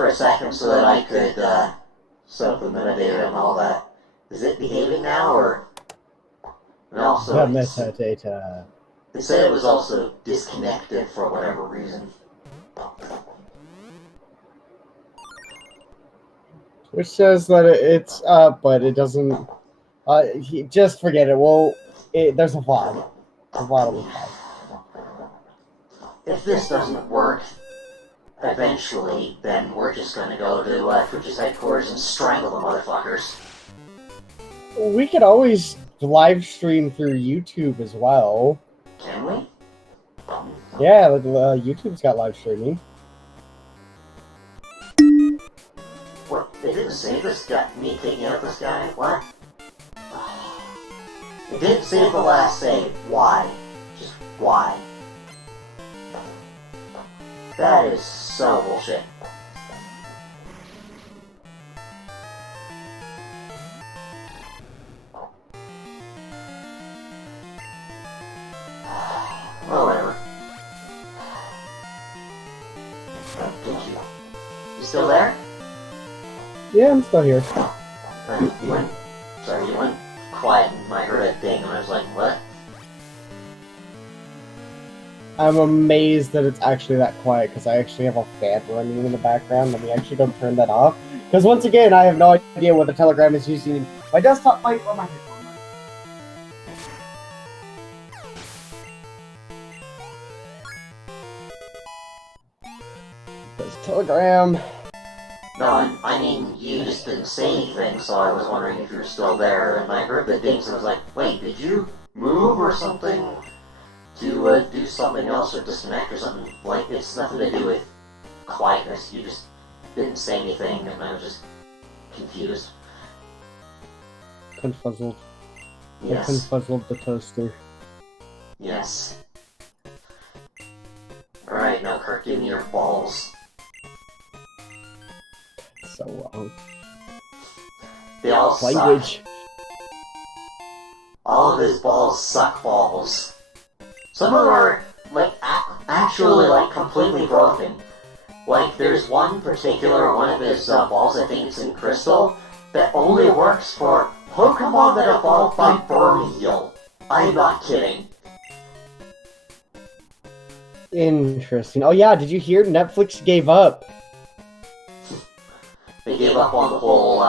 for a second so that I could set up the metadata and all that. Is it behaving now, or... And also, The metadata. they said it was also disconnected for whatever reason. Which says that it's up, but it doesn't... just forget it. Well, there's a VOD. The VOD will be fine. If this doesn't work, eventually, then we're just gonna go to Twitch's headquarters and strangle the motherfuckers. We could always live stream through YouTube as well. Can we? Yeah, YouTube's got live streaming. What? It didn't say this guy, me taking out this guy? What? It didn't say the last save. Why? Just why? That is so bullshit. Well, whatever. You still there? Yeah, I'm still here. You went quiet and I heard a ding and I was like, what? I'm amazed that it's actually that quiet because I actually have a fan running in the background. Let me actually go turn that off. Because once again, I have no idea what the Telegram is using my desktop mic or my headphone mic. There's Telegram. No, I mean, you just didn't say anything, so I was wondering if you were still there, and I heard the dings and I was like, wait, did you move or something to do something else or disconnect or something? Like, it's nothing to do with quietness, you just didn't say anything, and I was just confused. Confuzzled. Yes. I confuzzled the toaster. Yes. Alright, now Kirk, give me your balls. So wrong. They all Language. suck. All of his balls suck balls. Some of them are, like, actually, like, completely broken. Like, there's one particular one of his balls, I think it's in crystal, that only works for Pokemon that evolved by Burmeal. I'm not kidding. Interesting. Oh yeah, did you hear Netflix gave up? They gave up on the whole,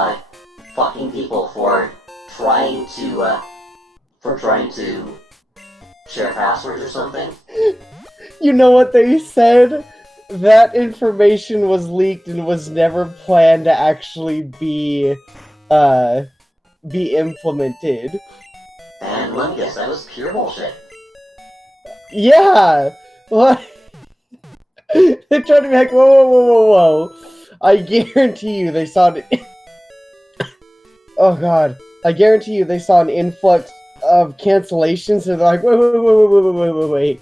fucking people for trying to share passwords or something. You know what they said? That information was leaked and was never planned to actually be implemented. And let me guess, that was pure bullshit. Yeah! What? They're trying to be like, whoa. I guarantee you they saw it. Oh god. I guarantee you they saw an influx of cancellations and they're like, wait.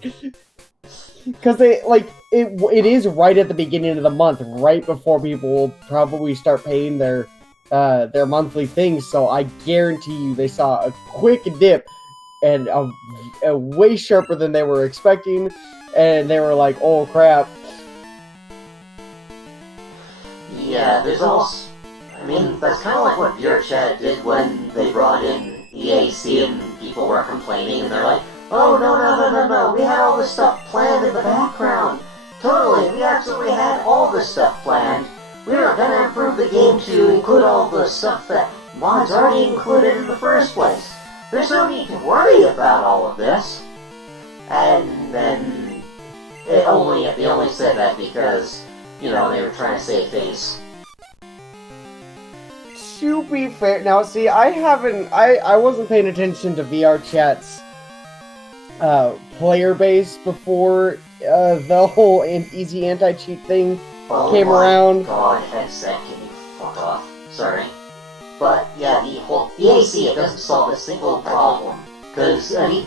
Because they, like, it is right at the beginning of the month, right before people will probably start paying their monthly things, so I guarantee you they saw a quick dip and a way sharper than they were expecting, and they were like, oh crap. Yeah, there's also... I mean, that's kind of like what VRChat did when they brought in EAC and people were complaining, and they're like, oh, no, we had all this stuff planned in the background. Totally, we absolutely had all this stuff planned. We were gonna improve the game to include all the stuff that mods already included in the first place. There's no need to worry about all of this. And then they only said that because, you know, they were trying to save face. To be fair, now see, I wasn't paying attention to VRChat's player base before the whole easy anti-cheat thing came around. God, headset, can you fuck off? Sorry. But yeah, the whole EAC, it doesn't solve a single problem. Because, I mean,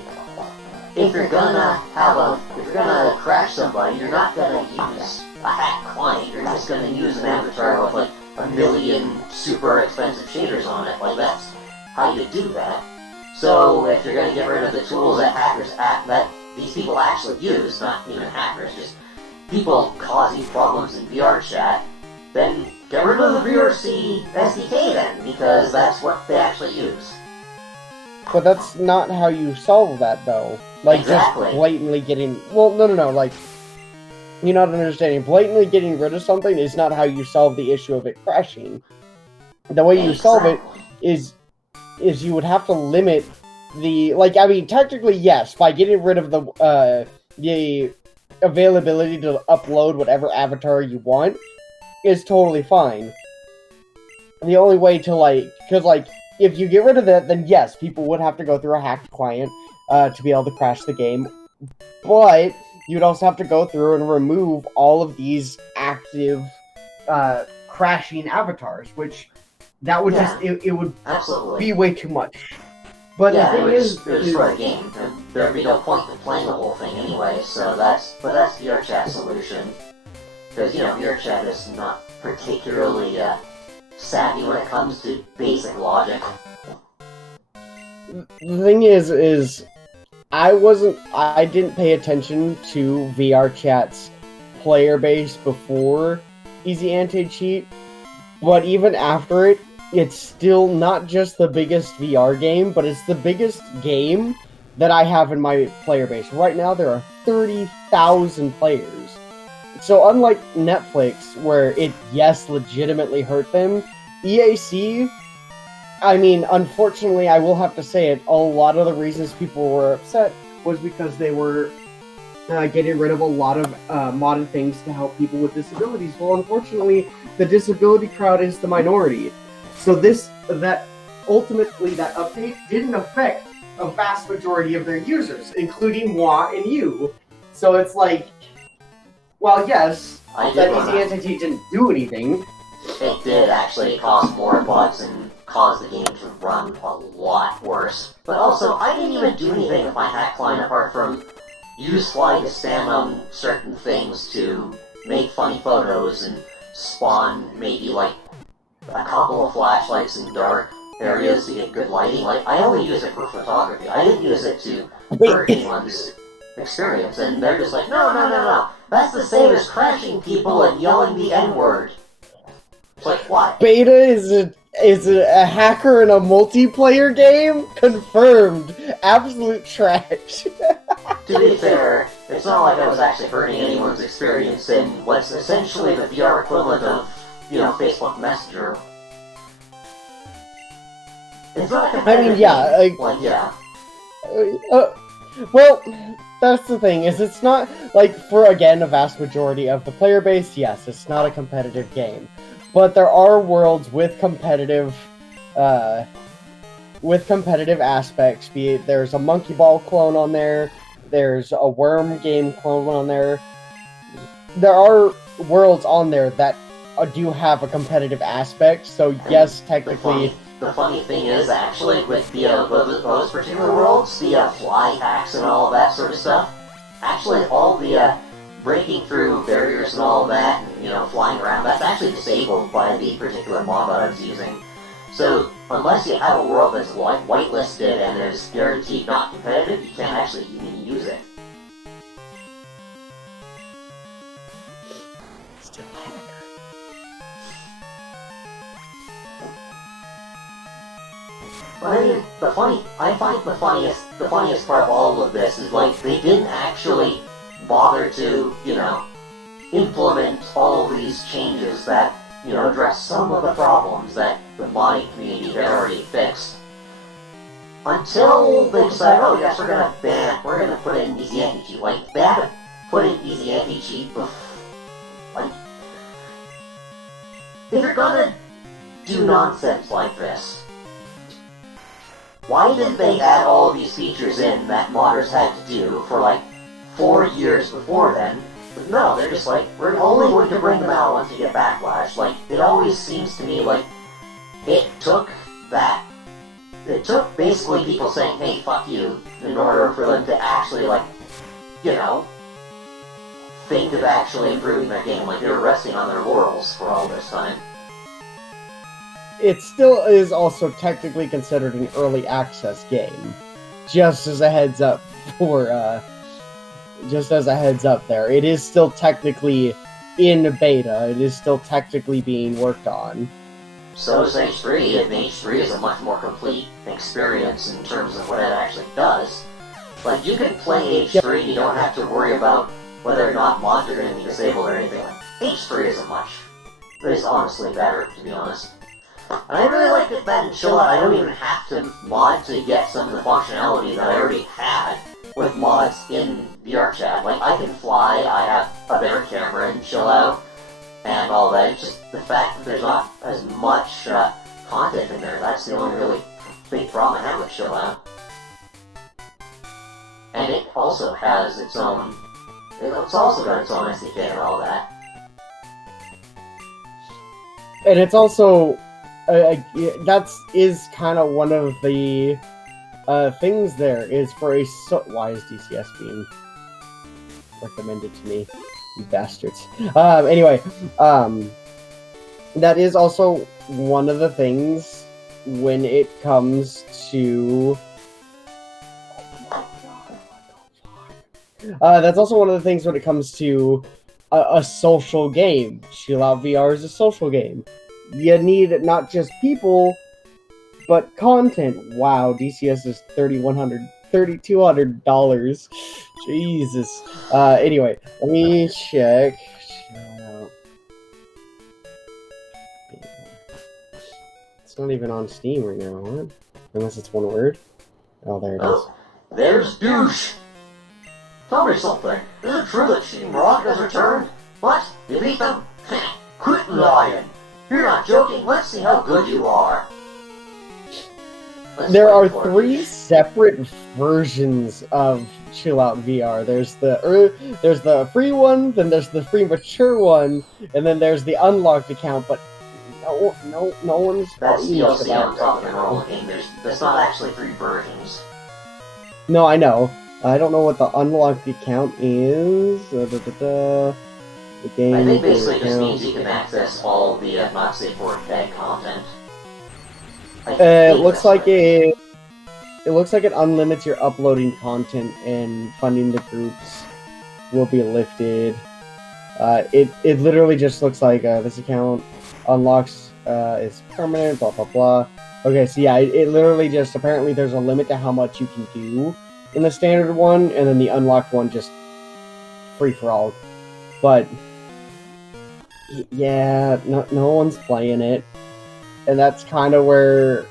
if you're gonna crash somebody, you're not gonna use a hack client, you're just gonna use an avatar with like a million super expensive shaders on it. Like, that's how you do that. So if you're gonna get rid of the tools that that these people actually use, not even hackers, just people causing problems in VRChat, then get rid of the VRC SDK then, because that's what they actually use. But that's not how you solve that, though. Like, Exactly. just blatantly getting... Well, no, like... You're not understanding. Blatantly getting rid of something is not how you solve the issue of it crashing. The way you solve it is you would have to limit the... Like, I mean, technically, yes, by getting rid of the availability to upload whatever avatar you want is totally fine. The only way to, like... Because, like, if you get rid of that, then yes, people would have to go through a hacked client to be able to crash the game. But you'd also have to go through and remove all of these active crashing avatars, which that would just it would absolutely be way too much. But yeah, the thing it would is destroy the game, and there'd be no point in playing the whole thing anyway. So that's VRChat's solution, because VRChat is not particularly savvy when it comes to basic logic. The thing is I didn't pay attention to VRChat's player base before Easy Anti-Cheat, but even after it, it's still not just the biggest VR game, but it's the biggest game that I have in my player base. Right now, there are 30,000 players. So unlike Netflix, where it, yes, legitimately hurt them, EAC, I mean, unfortunately, I will have to say it, a lot of the reasons people were upset was because they were getting rid of a lot of modern things to help people with disabilities. Well, unfortunately, the disability crowd is the minority. So ultimately, that update didn't affect a vast majority of their users, including moi and you. So it's like, well, yes, that Easy Anti-Cheat didn't do anything. It did actually cause more bugs and cause the game to run a lot worse. But also, I didn't even do anything with my hack client apart from use Fly to stand on certain things to make funny photos and spawn maybe like a couple of flashlights in dark areas to get good lighting. Like, I only use it for photography. I didn't use it to hurt anyone's experience. And they're just like, no. That's the same as crashing people and yelling the N-word. Like, what? Beta is a hacker in a multiplayer game? Confirmed. Absolute trash. To be fair, it's not like I was actually hurting anyone's experience in what's essentially the VR equivalent of, Facebook Messenger. It's not a I mean, yeah. Well, that's the thing, is it's not, like, for, again, a vast majority of the player base, yes, it's not a competitive game. But there are worlds with competitive aspects, be it there's a Monkey Ball clone on there, there's a Worm game clone on there. There are worlds on there that do have a competitive aspect, so yes, technically... The funny thing is, actually, with those particular worlds, the fly hacks and all that sort of stuff, actually all the breaking through barriers and all that, and, flying around, that's actually disabled by the particular mod that I was using. So, unless you have a world that's whitelisted and is guaranteed not competitive, you can't actually even use it. Still hacker. But I mean, I find the funniest part of all of this is, like, they didn't actually bother to, implement all of these changes that, address some of the problems that the modding community had already fixed. Until they decided, oh yes, we're gonna put in Easy Anti-Cheat. Like, they had to put in Easy Anti-Cheat before, like, if you're gonna do nonsense like this, why didn't they add all of these features in that modders had to do for, like, 4 years before then? But no, they're just like, we're only going to bring them out once you get backlash. Like, it always seems to me like it took basically people saying, hey, fuck you, in order for them to actually, like, think of actually improving their game. Like, they were resting on their laurels for all this time. It still is also technically considered an early access game. Just as a heads up there. It is still technically in beta. It is still technically being worked on. So is H3, and H3 is a much more complete experience in terms of what it actually does. Like, you can play H3, you don't have to worry about whether or not mods are going to be disabled or anything. Like, H3 isn't much. It is honestly better, to be honest. And I really like that in Chill Out, I don't even have to mod to get some of the functionality that I already had with mods in VRChat. Like, I can fly, I have a better camera in Chill Out, and all that. It's just the fact that there's not as much content in there. That's the only really big problem I have with Chill Out. And it also has its own... It's also got its own SDK and all that. And it's also... that is kind of one of the things there, is for a... Why is DCS being recommended to me? You bastards. Anyway, that is also one of the things when it comes to... that's also one of the things when it comes to a social game. Chill Out VR is a social game. You need not just people, but content. Wow, DCS is $3,200. Jesus. Anyway, let me check. It's not even on Steam right now, what? Unless it's one word. Oh, there it is. There's douche! Tell me something. Is it true that Team Rocket has returned? What? You beat them? Quit lying! You're not joking. Let's see how good you are. There are 3 separate versions of Chill Out VR. There's the free one, then there's the free mature one, and then there's the unlocked account. But no one's. That's DLC I'm talking about. There's not actually 3 versions. No, I know. I don't know what the unlocked account is. The game. I think basically it just means you can access all the not safe for tag content. It looks like it unlimits your uploading content, and funding the groups will be lifted. It literally just looks like this account unlocks is permanent, blah blah blah. Okay, so yeah, it literally just, apparently there's a limit to how much you can do in the standard one, and then the unlocked one just free for all. But yeah, no one's playing it. And that's kind of why,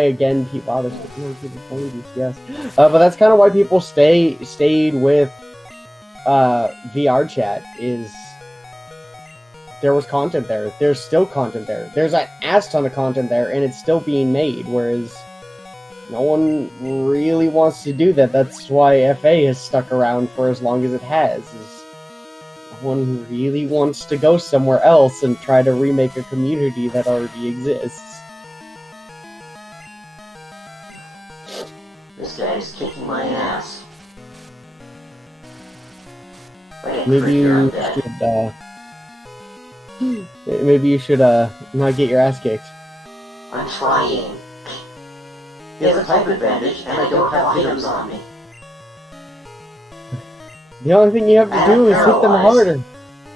again, people... Wow, there's no people playing DCS. But that's kind of why people stayed with VR chat, is there was content there. There's still content there. There's an ass ton of content there, and it's still being made, whereas no one really wants to do that. That's why FA has stuck around for as long as it has, is no one really wants to go somewhere else and try to remake a community that already exists. This guy's kicking my ass. Maybe you should not get your ass kicked. I'm trying. He has a type advantage, and I don't have items on me. The only thing you have to do is hit them harder.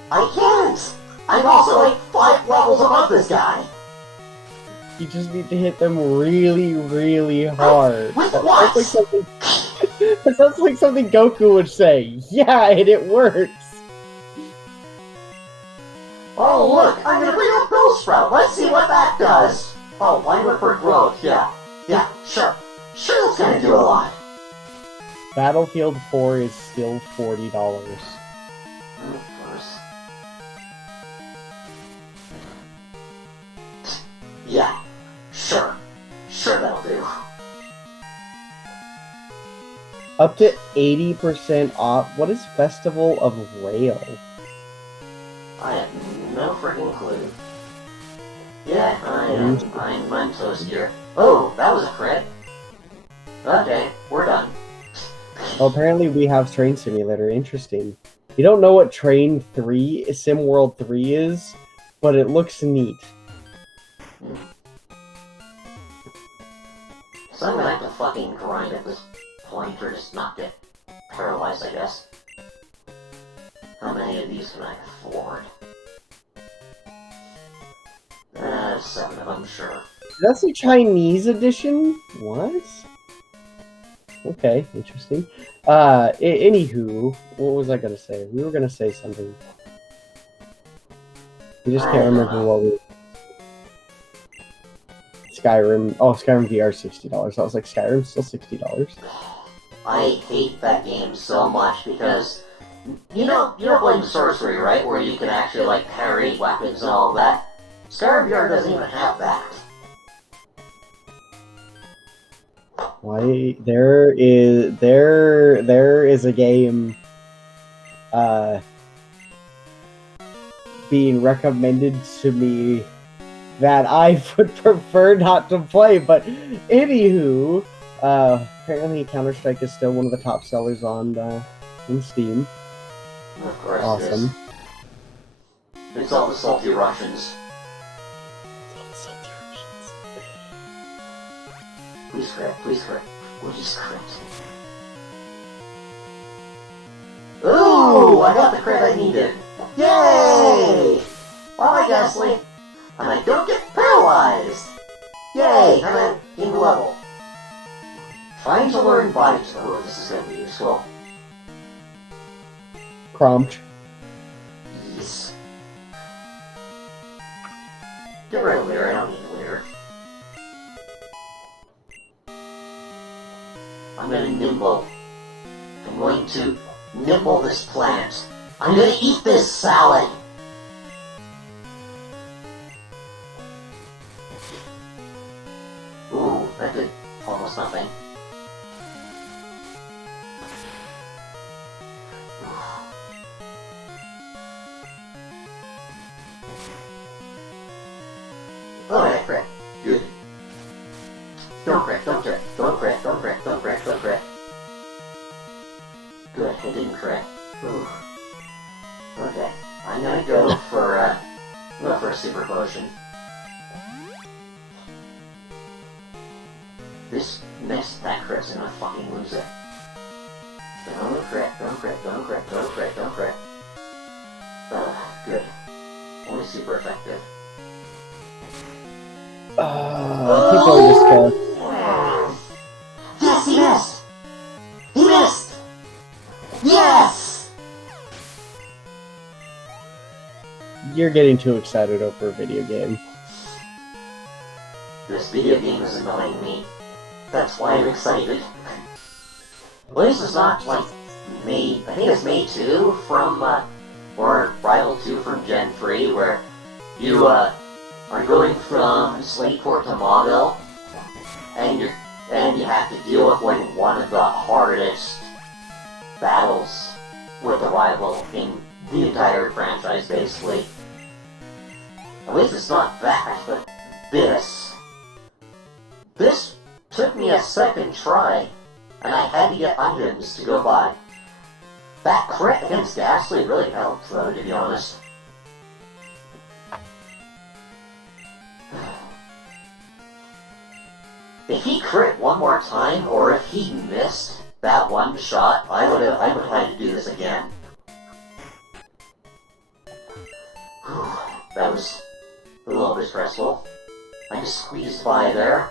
I can't! I'm also like 5 levels above this guy! You just need to hit them really, really hard. With what? That sounds like something Goku would say. Yeah, and it works. Oh look, I'm gonna bring up Bellsprout. Let's see what that does. Oh, line for growth, yeah. Yeah, sure. Sure, that's gonna do a lot. Battlefield 4 is still $40. Yeah, sure. Sure, that'll do. Up to 80% off. What is Festival of Rail? I have no freaking clue. Yeah, I'm toast here. Oh, that was a crit. Okay, we're done. Well, apparently we have Train Simulator. Interesting. You don't know what Train 3, SimWorld 3 is, but it looks neat. So I'm gonna have to fucking grind at this point or just not get paralyzed, I guess. How many of these can I afford? 7 of them, sure. That's a Chinese edition? What? Okay, interesting. Anywho, what was I gonna say? We were gonna say something. We just can't remember what we... Skyrim. Oh, Skyrim VR $60. I was like, Skyrim's still $60. I hate that game so much because you know Blade Sorcery, right? Where you can actually like parry weapons and all that. Skyrim VR doesn't even have that. Why there is a game being recommended to me that I would prefer not to play, but anywho, apparently Counter-Strike is still one of the top sellers on Steam. Of course Awesome. It is. It's all the salty Russians. Please crit, please crit, please crit. Ooh, I got the crit I needed. Yay! Bye, Ghastly. And I don't get paralyzed! Yay! And I gain level. Trying to learn bite. Oh, this is gonna be useful. Prompt. Yes. Get rid of Leer, I don't need Leer. I'm gonna nimble. I'm going to nibble this plant. I'm gonna eat this salad! Ooh, that did almost nothing. Oh, yeah, crit. Good. Don't crit, don't crit, don't crit, don't crit, don't crit, don't crit. Good, it didn't crit. Ooh. Okay, I'm gonna go for a super potion. This next that crit's gonna fucking lose it. Don't crit, don't crit, don't crit, don't crit, don't crit. Good. Only super effective. People are just Yes, he missed! He missed! Yes! You're getting too excited over a video game. This video game is annoying me. That's why I'm excited. At least it's not like May. I think it's May 2 from, or Rival 2 from Gen 3, where you, are going from Slateport to Mauville, and you have to deal with like one of the hardest battles with the rival in the entire franchise, basically. At least it's not that, but this. This took me a second try, and I had to get items to go by. That crit against Ghastly really helped, though, to be honest. If he crit one more time, or if he missed that one shot, I would have had to do this again. Whew, that was a little bit stressful. I just squeezed by there.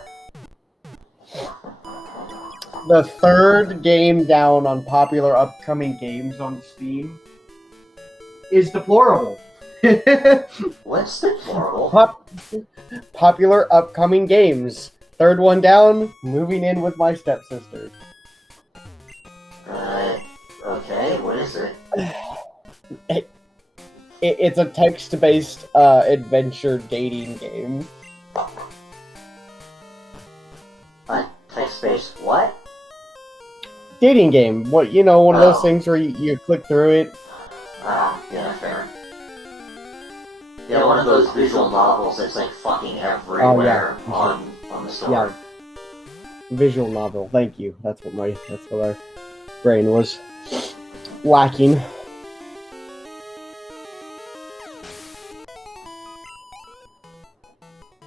The third game down on popular upcoming games on Steam is deplorable. What's deplorable? Popular upcoming games. Third one down, moving in with my stepsister. Okay, what is it? It's a text-based adventure dating game. Text-based what? Dating game. What, you know, one of those things where you click through it. Yeah, fair. Yeah, one of those visual novels that's like fucking everywhere on the store. Yeah. Visual novel. Thank you. That's what our brain was lacking.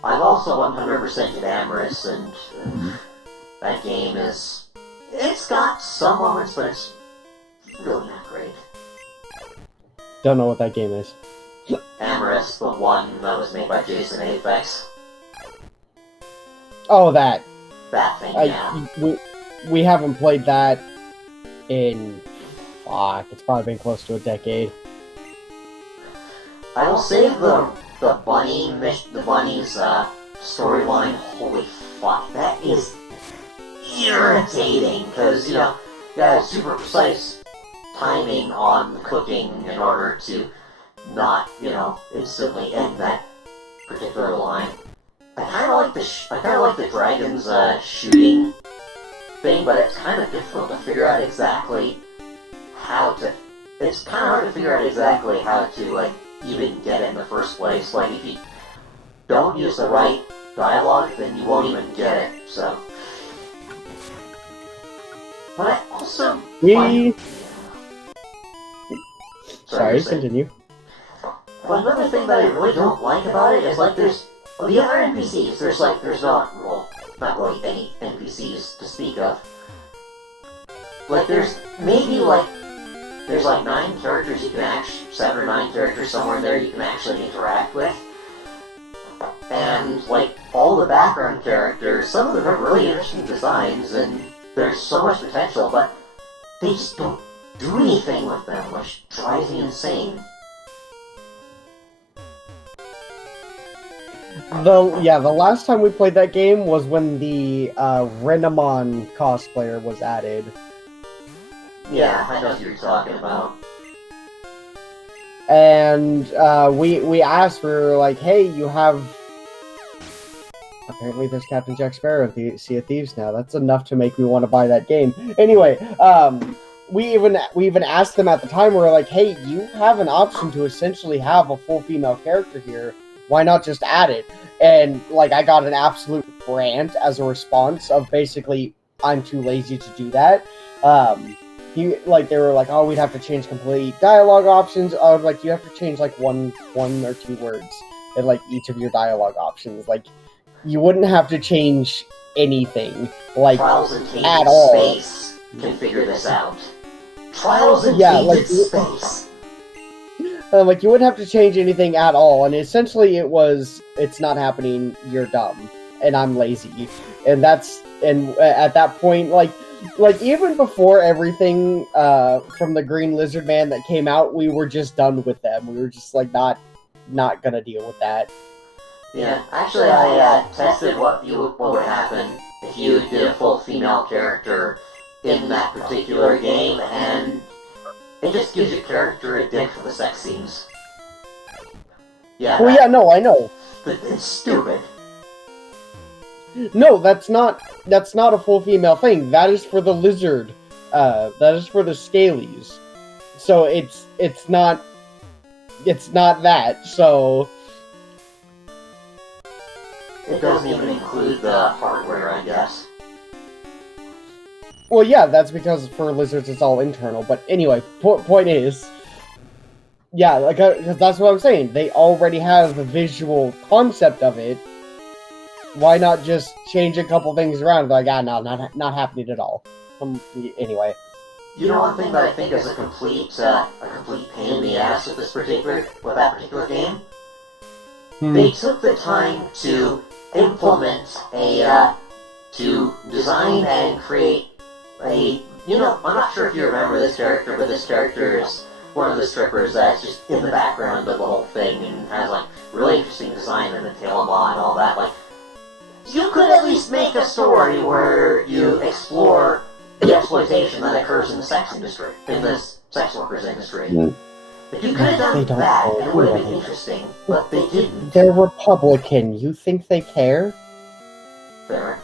I've also 100% Amorous, and that game it's got some moments, but it's really not great. Don't know what that game is. Amorous, the one that was made by Jason Apex. Oh, that. That thing, yeah. We haven't played that in... Fuck, it's probably been close to a decade. I will say the bunny's storyline, holy fuck, that is irritating, because, you know, you got super precise timing on the cooking in order to not, you know, instantly end that particular line. I kind of like the dragon's shooting thing, but it's kind of difficult to figure out exactly how to. It's kind of hard to figure out exactly how to like even get it in the first place. Like if you don't use the right dialogue, then you won't even get it. So, but I also Sorry, continue. But another thing that I really don't like about it is like there's the other NPCs. There's not really any NPCs to speak of. Like there's maybe there's 9 characters you can actually 7 or 9 characters somewhere in there you can actually interact with. And like all the background characters, some of them have really interesting designs and there's so much potential, but they just don't do anything with them, which drives me insane. The last time we played that game was when the Renamon cosplayer was added. Yeah, I know what you're talking about. And we asked for like, hey, you have. Apparently, there's Captain Jack Sparrow in Sea of Thieves now. That's enough to make me want to buy that game. Anyway, we even asked them at the time. We were like, hey, you have an option to essentially have a full female character here. Why not just add it? And like, I got an absolute rant as a response of basically, I'm too lazy to do that. They were like, oh, we'd have to change complete dialogue options. I was like, you have to change like one or 2 words in like each of your dialogue options. Like, you wouldn't have to change anything like Trials and at all. Space can figure this out. Trials and Space. Like, you wouldn't have to change anything at all, and essentially it's not happening, you're dumb, and I'm lazy. And at that point, like even before everything from the Green Lizard Man that came out, we were just done with them. We were just like, not gonna deal with that. Yeah, actually I tested what would happen if you did a full female character in that particular game, and it just gives your character a dick for the sex scenes. Yeah. Well, yeah, no, I know. It's stupid. No, that's not a full female thing. That is for the lizard. That is for the scalies. So it's not that. So it doesn't even include the hardware, I guess. Well, yeah, that's because for lizards it's all internal. But anyway, point is, yeah, like because that's what I'm saying. They already have the visual concept of it. Why not just change a couple things around? Like, no, not happening at all. Anyway. You know, one thing that I think is a complete pain in the ass with that particular game. They took the time to implement to design and create I'm not sure if you remember this character, but this character is one of the strippers that's just in the background of the whole thing and has like really interesting design and the tail and all that. Like, you could at least make a story where you explore the exploitation that occurs in the sex industry, in this sex workers industry. If you could have done that, it would have been interesting, but they didn't. They're Republican. You think they care? Fair.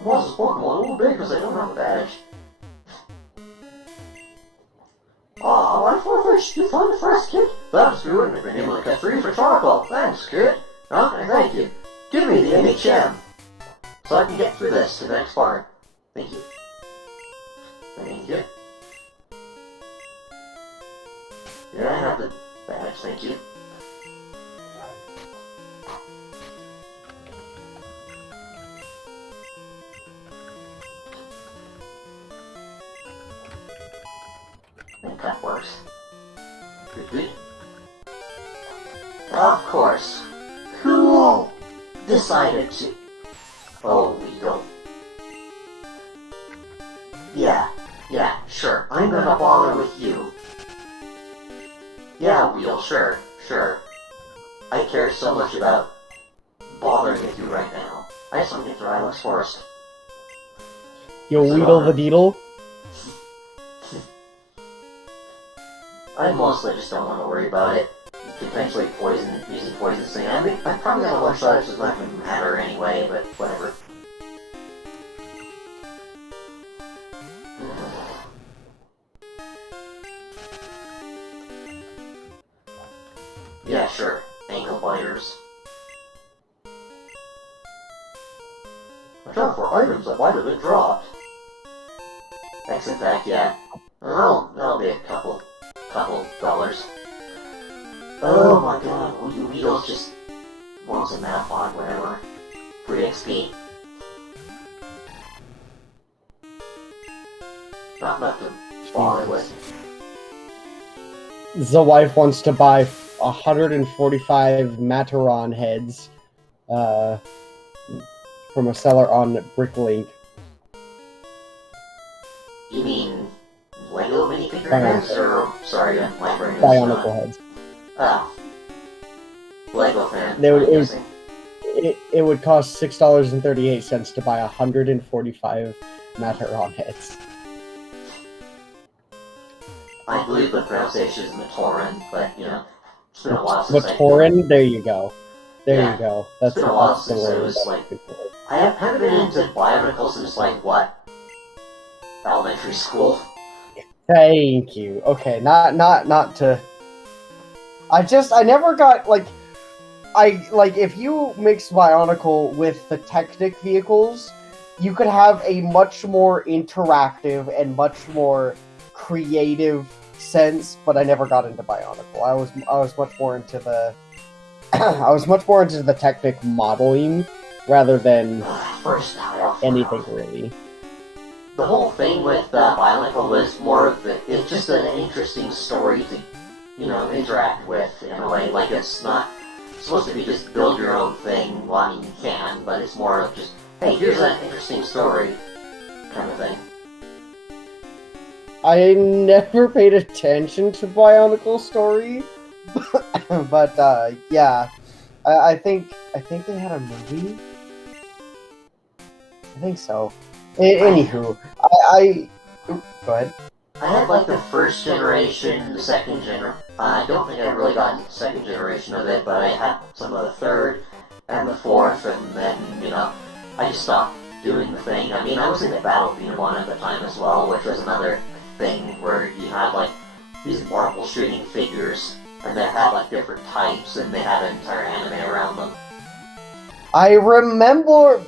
I was spoken a little bit because I don't have a badge. You found the first kid? That's good. I've been able to cut 3 for charcoal. Thanks, kid. Okay, thank you. Give me the NHM so I can get through this to the next part. Thank you. Thank you. Here I have the badge, thank you. think that works. Good. Of course. Who decided to... Oh, we don't... Yeah, sure. I'm gonna bother with you. Yeah, Weedle, sure. I care so much about bothering with you right now. I just want to get through Ilex Forest. You Weedle the Deedle? I mostly just don't want to worry about it. Potentially using poison thing. I'm probably gonna one-shot it, so it's not gonna matter anyway, but whatever. Yeah, sure. Ankle biters. Watch out for items that might have been dropped. That's in fact, yeah. Oh, that'll be a couple dollars. Oh my god, Weedles just wants a map on whatever. Free XP. Not enough to bother with. The wife wants to buy 145 Mataron heads from a seller on Bricklink. You mean Lego minifigure heads? Or, sorry, my brain is Bionicle heads. Ah. Lego fan. It would cost $6.38 to buy 145 Mataron heads. I believe the pronunciation is Matoran, but, you know, it's been a while since Matoran? There you go. There you go. It's been a while since it was, like... I haven't been into Bionicle since, like, what? Elementary school. Thank you. Okay, not to... I never got, like... if you mix Bionicle with the Technic vehicles, you could have a much more interactive and much more creative sense, but I never got into Bionicle. I was much more into the the Technic modeling rather than anything really. The whole thing with Bionicle was more of it's just an interesting story to, you know, interact with in a way. Like, it's not supposed to be just build your own thing. Well, I mean, you can, but it's more of just, hey, here's an interesting story kind of thing. I never paid attention to Bionicle story, but yeah, I think they had a movie. I think so. Anywho, go ahead. I had like the first generation, the second generation. I don't think I really got into the second generation of it, but I had some of the third and the fourth, and then, you know, I just stopped doing the thing. I mean, I was in the Battlefield one at the time as well, which was another thing where you had like these marble shooting figures, and they had like different types, and they had an entire anime around them. I remember.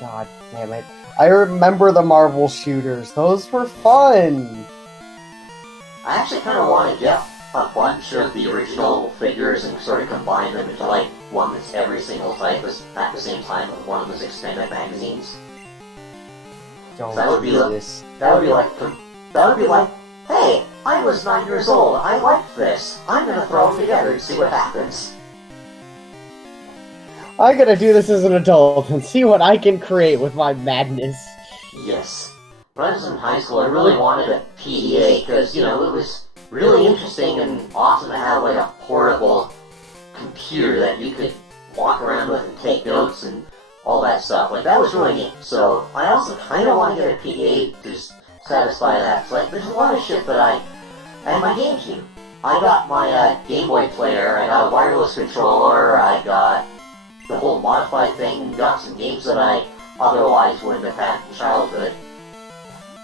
God damn it. I remember the marble shooters. Those were fun. I actually kind of want to get a bunch of the original figures and sort of combine them into like one that's every single type at the same time with one of those extended magazines. That would be like, hey, I was 9 years old, I liked this, I'm gonna throw them together and see what happens. I gotta do this as an adult and see what I can create with my madness. Yes. When I was in high school, I really wanted a PDA, because, you know, it was really interesting and awesome to have like a portable computer that you could walk around with and take notes and all that stuff. Like, that was really neat. So I also kind of want to get a PDA to satisfy that. So, like, there's a lot of shit that I had my GameCube. I got my Game Boy player, I got a wireless controller, I got the whole modified thing, got some games that I otherwise wouldn't have had in childhood.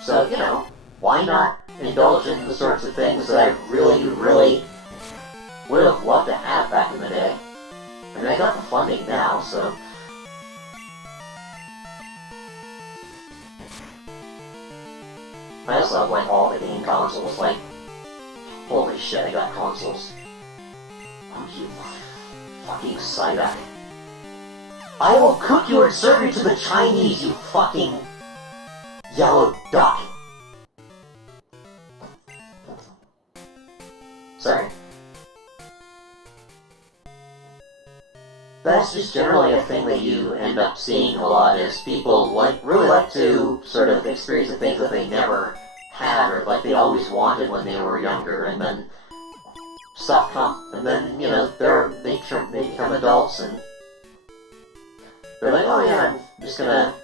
So, you know, why not indulge in the sorts of things that I really, really would have loved to have back in the day. I mean, I got the funding now, so... I also have, like, all the game consoles, like... Holy shit, I got consoles. Oh, you fucking Psyduck. I will cook you and serve you to the Chinese, you fucking... yellow duck. Sorry. That's just generally a thing that you end up seeing a lot, is people really like to sort of experience the things that they never had, or like they always wanted when they were younger, and then stuff come, and then, you know, they become adults, and they're like, oh yeah, I'm just gonna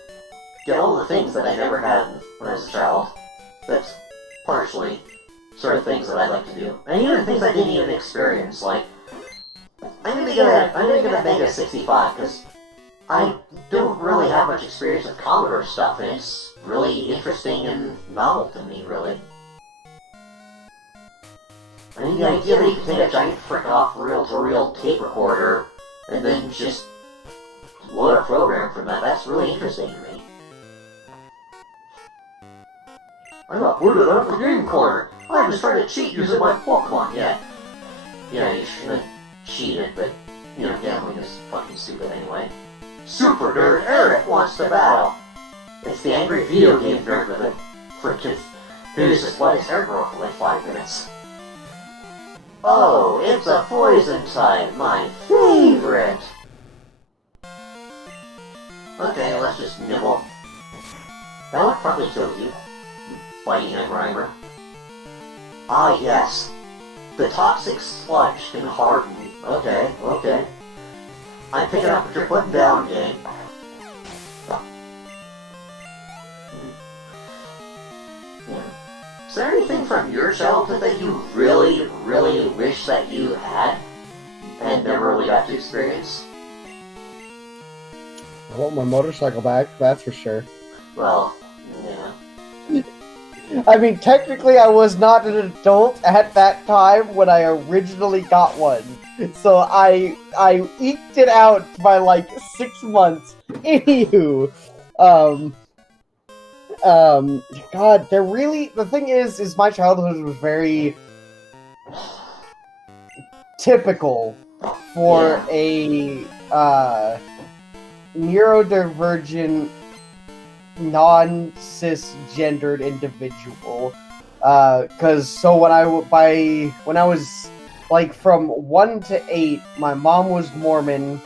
get all the things that I never had when I was a child. That's partially sort of things that I like to do. And even things I didn't even experience, like, I'm gonna get a Mega 65, because I don't really have much experience with Commodore stuff, and it's really interesting and novel to me, really. I mean, the idea that you can take a giant frick-off reel-to-reel tape recorder and then just load a program from that, that's really interesting to me. I'm not bored of that for Game Corner. I'm just trying to cheat using my Pokemon. Yeah, you shouldn't cheat it, but, you know, gambling is fucking stupid anyway. Super Nerd Eric wants to battle. It's the angry video game nerd with a frickin' who's just let his hair grow for like 5 minutes. Oh, it's a poison type, my favorite! Okay, let's just nibble. That would probably kill you. Biting a grimer. Ah, yes. The toxic sludge can harden. Okay. I'm picking up what you're putting down, game. Is there anything from your childhood that you really, really wish that you had and never really got to experience? I want my motorcycle back, that's for sure. Well, yeah. I mean, technically I was not an adult at that time when I originally got one. So I eked it out by like 6 months. Anywho, God, the thing is my childhood was very typical for a neurodivergent, non-cisgendered individual. Because when I was like from 1 to 8, my mom was Mormon,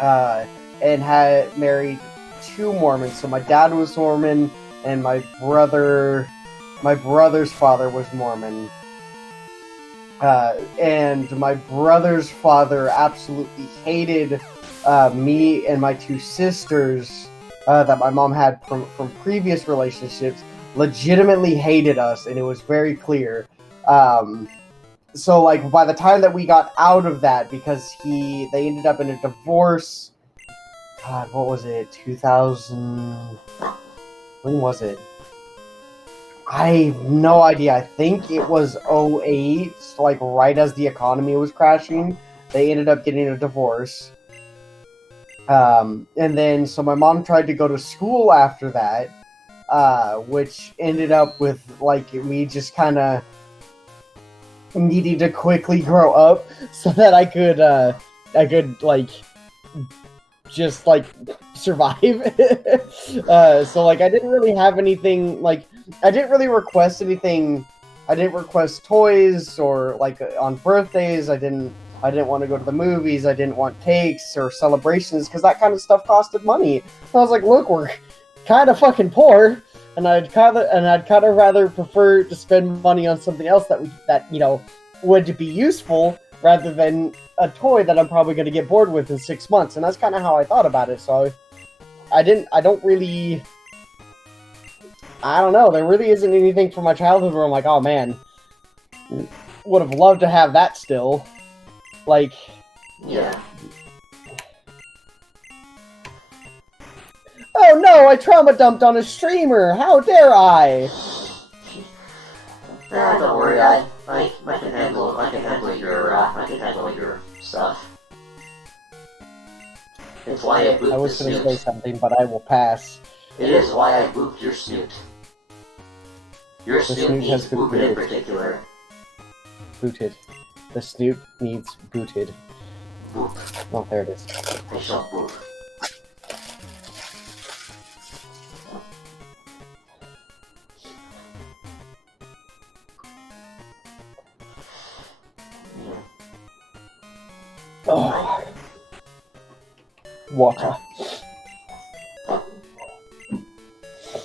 and had married 2 Mormons. So my dad was Mormon, and my brother's father was Mormon. And my brother's father absolutely hated me and my 2 sisters that my mom had from previous relationships. Legitimately hated us, and it was very clear. So like by the time that we got out of that, because they ended up in a divorce. God, what was it? 2000. When was it? I have no idea. I think it was 08, like right as the economy was crashing. They ended up getting a divorce. And then, so my mom tried to go to school after that, which ended up with, like, me just kind of needing to quickly grow up so that I could, like, just, like, survive. So, like, I didn't really have anything, like, I didn't really request anything. I didn't request toys or, like, on birthdays. I didn't want to go to the movies. I didn't want cakes or celebrations because that kind of stuff costed money. I was like, look, we're kind of fucking poor, and I'd kind of rather prefer to spend money on something else that would be useful rather than a toy that I'm probably going to get bored with in 6 months. And that's kind of how I thought about it. So I don't know. There really isn't anything from my childhood where I'm like, oh man, would have loved to have that still. Like, yeah. Oh no, I trauma dumped on a streamer! How dare I? Don't worry, I can handle your stuff. It's why I booped the I was gonna snoot. say something, but I will pass. It is why I booped your snoot. Your The snoot snoot needs has been booping in booted. particular. Booted. The snoot needs booted. Boop. Oh, there it is. I shall boop. Water.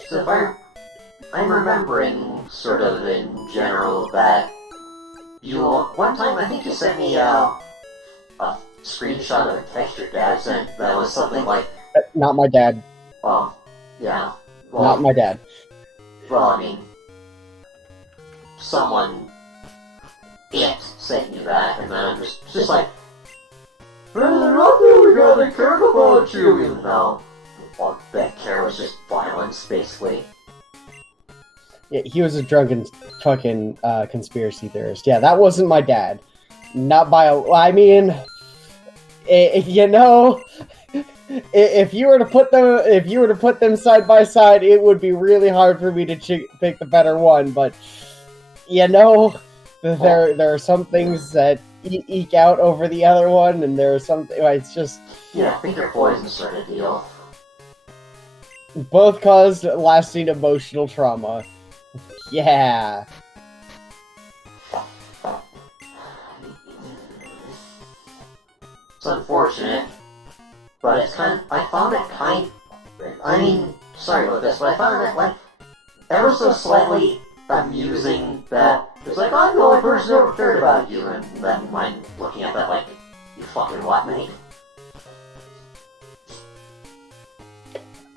So if I'm remembering sort of in general that you, one time I think you sent me a screenshot of a text your dad sent that was something like, Not my dad. Yeah. Well, Not my dad. Well, I mean, someone, it sent you that, and then I'm just like, there's nothing that cared about you, even though all that care was just violence, basically. Yeah, he was a drunken fucking conspiracy theorist. Yeah, that wasn't my dad. Not by a... I mean... you know... If you were to put them side by side, it would be really hard for me to pick the better one. But you know, there are some things that eke out over the other one, and there are some. It's just yeah, finger poison sort of deal. Both caused lasting emotional trauma. Yeah. It's unfortunate. But it's I found it I mean, sorry about this, but I found it, like, ever so slightly amusing that it's like, I'm the only person who ever cared about you, and then I'm looking at that like, you fucking what, mate?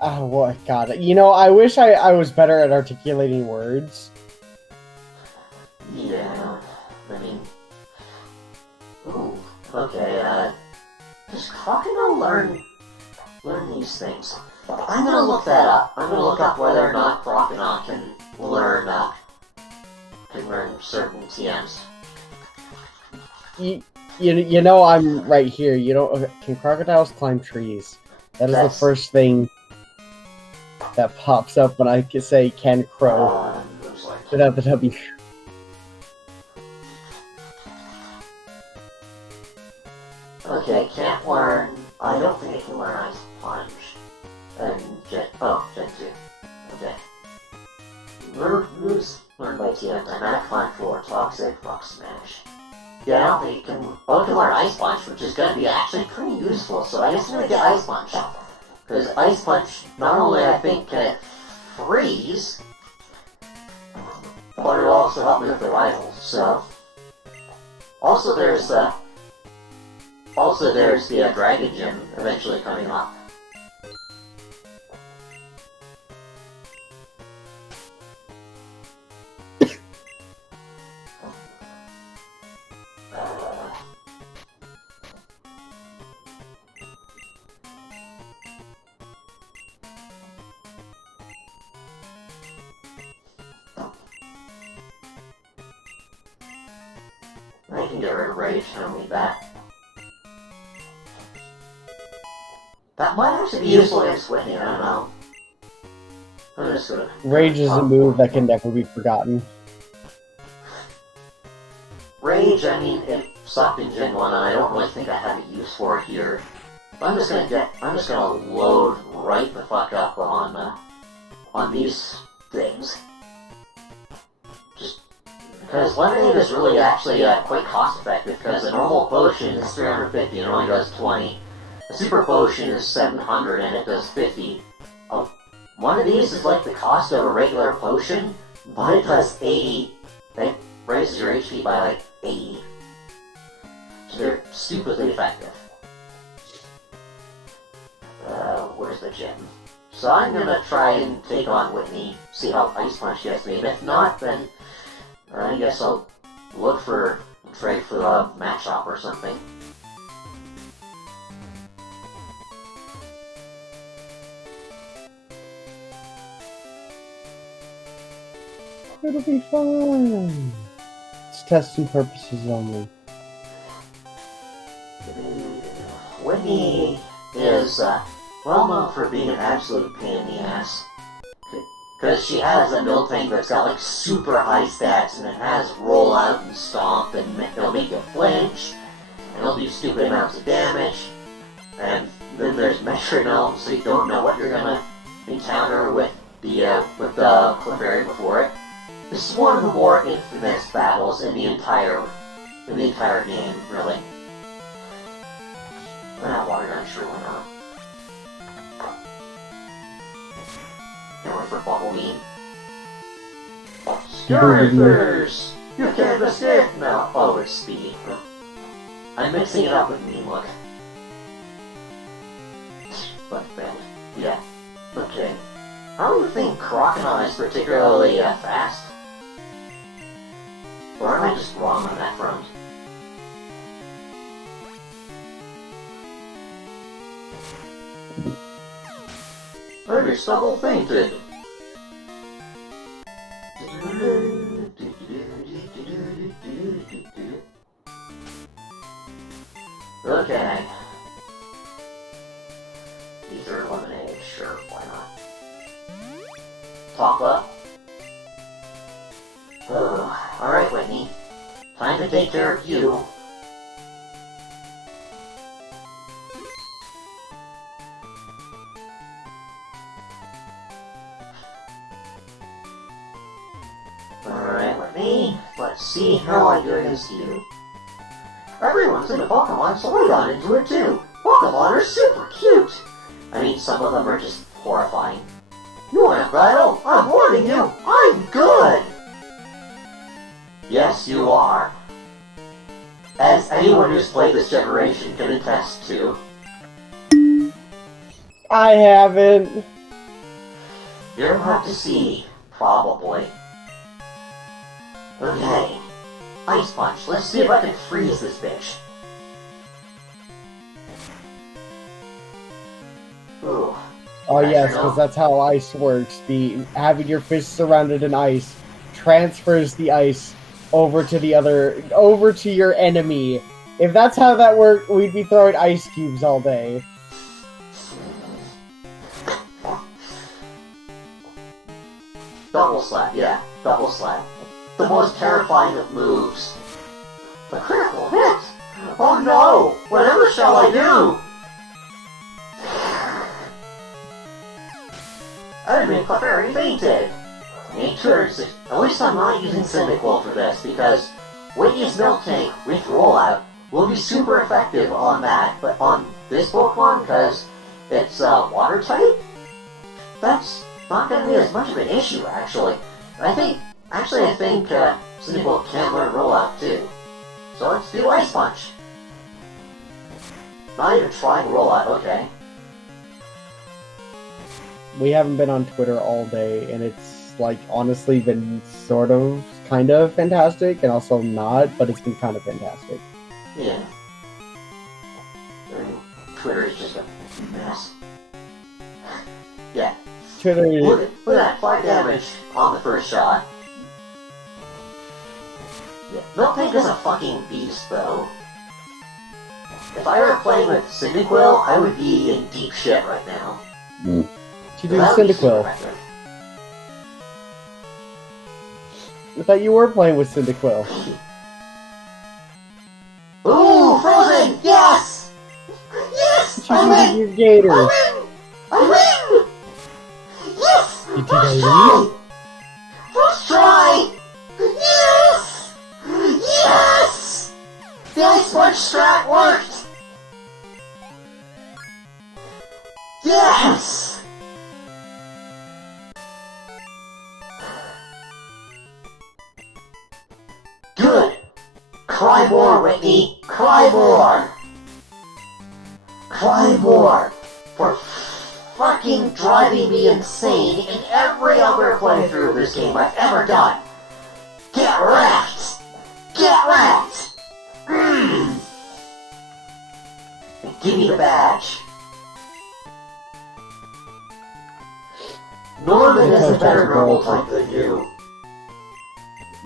Oh, what? God. You know, I wish I was better at articulating words. Yeah, I mean... Ooh, okay, does Crocodile learn these things? I'm gonna look that up. I'm gonna look up whether or not Crocodile can learn certain TMs. You know I'm right here. You know, can crocodiles climb trees? That's the first thing that pops up when I say can crow without the W. Okay, can't learn. I don't think I can learn Ice Punch. And Gen 2. Okay. Moves learned by TM. Dynamic Climb 4, Toxic, Rock Smash. Yeah, I don't think you can. Oh, you can learn Ice Punch, which is gonna be actually pretty useful, so I guess I'm gonna get Ice Punch. Because Ice Punch, not only I think can it freeze, but it'll also help me with the rivals, so. Also there's the Dragon Gym eventually coming up. I can get rid of Rage and I'll be back. That might actually be useful against Whitney, I don't know. I'm just gonna... Rage is a move that can never be forgotten. Rage, I mean, it sucked in Gen 1, and I don't really think I have a use for it here. I'm just gonna load right the fuck up on these things. Just because Lemonade is really actually quite cost effective, because a normal potion is 350 and it only does 20. A super potion is 700 and it does 50. One of these is like the cost of a regular potion, but it does 80. It raises your HP by like 80. So they're stupidly effective. Where's the gym? So I'm gonna try and take on Whitney, see how Ice Punch gets me, and if not, then I guess I'll look for trade for the match shop or something. It'll be fun. It's testing purposes only. Whitney is well known for being an absolute pain in the ass. Because she has a build tank that's got like super high stats, and it has roll out and stomp, and it'll make you flinch, and it'll do stupid amounts of damage. And then there's metronome, so you don't know what you're gonna encounter with the Clefairy before it. This is one of the more infamous battles in the entire game, really. Water gun, sure, why not? Or for Bubblebeam. Scary Fish! You can't escape now! Oh, it's Speedy. I'm mixing it up with Mean Look. But then, yeah. Okay. I don't think Crocodile is particularly fast. Or am I just wrong on that front? Maybe Stubble fainted. Okay. These are eliminated, sure, why not? Top up. Oh, alright, Whitney. Time to take care of you. Alright, Whitney. Let's see how I do against you. Everyone's into Pokemon, so I got into it too. Pokemon are super cute! I mean, some of them are just horrifying. You want to battle? I'm warning you! I'm good! Yes, you are. As anyone who's played this generation can attest to. I haven't. You're about to see, probably. Okay. Ice Punch, let's see if I can freeze this bitch. Ooh. Oh yes, because that's how ice works. Having your fist surrounded in ice transfers the ice over to your enemy. If that's how that worked, we'd be throwing ice cubes all day. Double slap, yeah, double slap. The most terrifying of moves. A critical hit! Oh no! Whatever shall I do? I didn't mean Clefairy fainted! At least I'm not using Cyndaquil for this, because Whitney's Milk Tank with Rollout will be super effective on that, but on this Pokemon, because it's water type, that's not going to be as much of an issue, actually. I think Cyndaquil can learn Rollout too. So let's do Ice Punch. Not even trying Rollout, okay. We haven't been on Twitter all day, and it's, like, honestly been sort of, kind of fantastic, and also not, but it's been kind of fantastic. Yeah. Twitter is just a mess. Yeah. Twitter is... Look at that, 5 damage on the first shot. Yeah. Miltank is a fucking beast, though. If I were playing with Cyndaquil, I would be in deep shit right now. You do Cyndaquil. I thought you were playing with Cyndaquil. Ooh, Frozen! Yes! Yes! I win! Your gator. I win! Yes! You did First a try! First try! Yes! Yes! The Ice Punch strat worked! Yes! Good! Cry more, Whitney! Cry more! Cry more! For fucking driving me insane in every other playthrough of this game I've ever done! Get wrecked! Get wrecked! And give me the badge! Norman is a better normal type than you.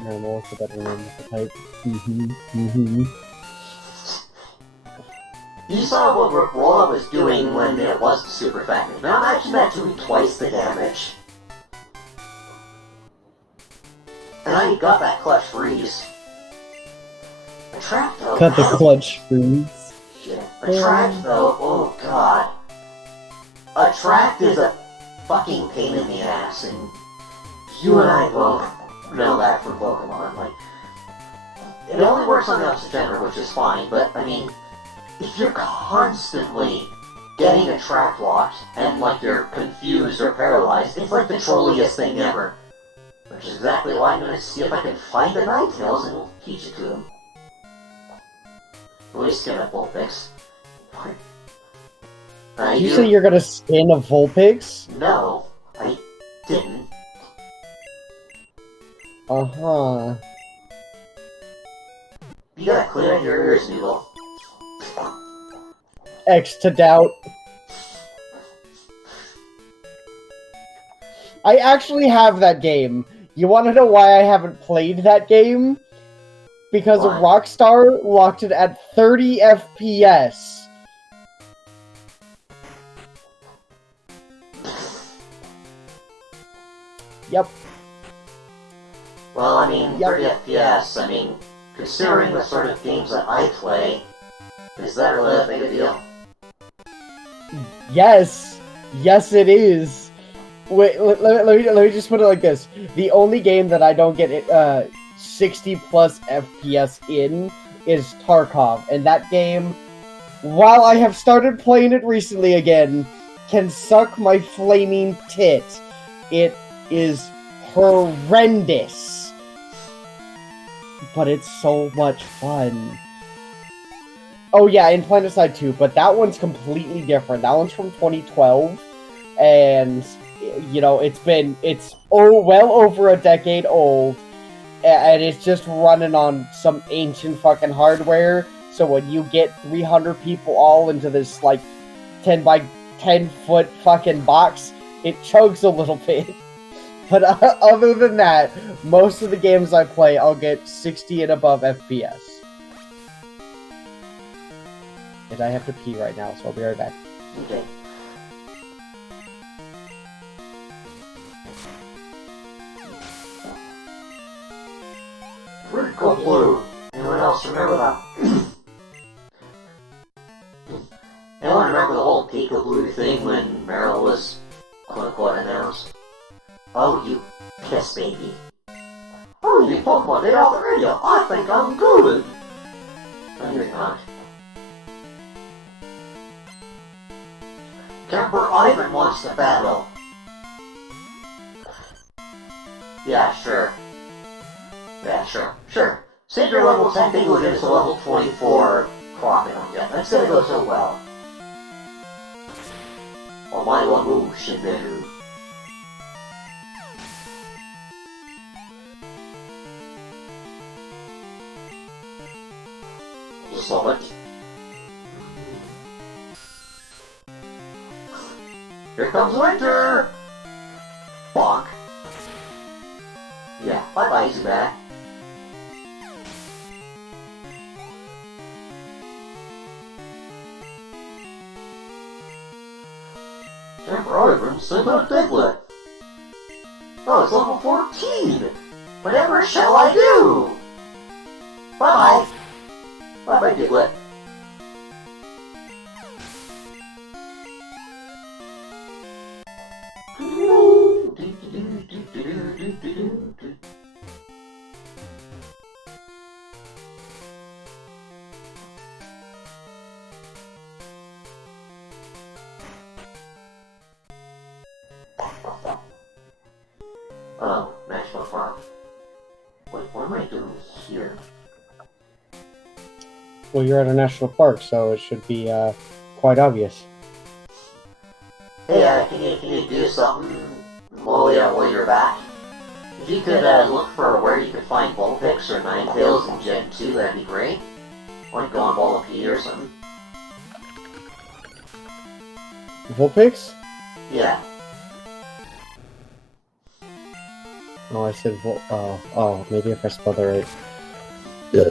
Normal is the better name of the type. You saw what Rolla was doing when it wasn't super effective. Now imagine that doing twice the damage. And I got that clutch freeze. Attract though. Cut the clutch freeze. Yeah. Attract though, oh god. Attract is a fucking pain in the ass, and you and I both know that from Pokemon. Like, it only works on the opposite gender, which is fine, but I mean, if you're constantly getting a track locked and like you're confused or paralyzed, it's like the trolliest thing ever. Which is exactly why I'm gonna see if I can find the Ninetales and we'll teach it to them. At least get a Vulpix. Did you say you're gonna skin a Vulpix? No, I didn't. Uh-huh. You gotta clear out your ears, Noodle. X to doubt. I actually have that game. You wanna know why I haven't played that game? Because Why? Rockstar locked it at 30 FPS. Yep. Well, I mean, Yep. 30 FPS, I mean, considering the sort of games that I play, is that really a big a deal? Yes. Yes, it is. Wait, let me just put it like this. The only game that I don't get 60 plus FPS in is Tarkov. And that game, while I have started playing it recently again, can suck my flaming tit. It is horrendous. But it's so much fun. Oh yeah, in Planetside 2, but that one's completely different. That one's from 2012, and, you know, it's well over a decade old, and it's just running on some ancient fucking hardware, so when you get 300 people all into this, like, 10 by 10 foot fucking box, it chugs a little bit. But other than that, most of the games I play, I'll get 60 and above FPS. And I have to pee right now, so I'll be right back. Okay. Critical Blue. Anyone else remember that? Anyone remember the whole Peekaboo thing when Meryl was quote-unquote announced? Oh, you piss baby. Oh, you Pokemon, they off the radio. I think I'm good. No, you're not. Kemper Ivan wants to battle. Yeah, sure. Yeah, sure. Save your level 10 thing will get us a level 24 Cropping. Yeah, that's gonna go so well. Oh my level Shimeru. Just love it. Here comes winter! Bonk. Yeah, bye-bye, Zubat. Temporary sent a Diglett. Oh, it's level 14! Whatever shall I do? Bye-bye. Bye-bye, Diglett. Oh, National Park. Wait, what am I doing here? Well, you're at a national park, so it should be quite obvious. Hey, can you do something while you're back? If you could look for where you could find Vulpix or Ninetales in Gen 2, that'd be great. Or go on Volapede or something. Vulpix? Yeah. Oh, I said oh, maybe if I spelled that right. Yeah.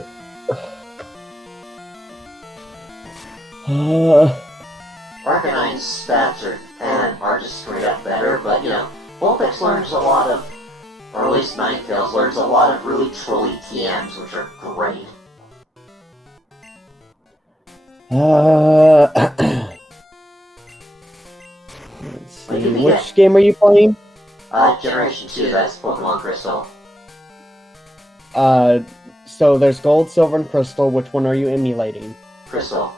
Arcanine's stats are just straight up better, but you know, Vulpix learns a lot of, or at least Ninetales learns a lot of really trolly TMs, which are great. Let's see. Which game are you playing? Generation 2, that's Pokemon Crystal. So there's Gold, Silver, and Crystal. Which one are you emulating? Crystal.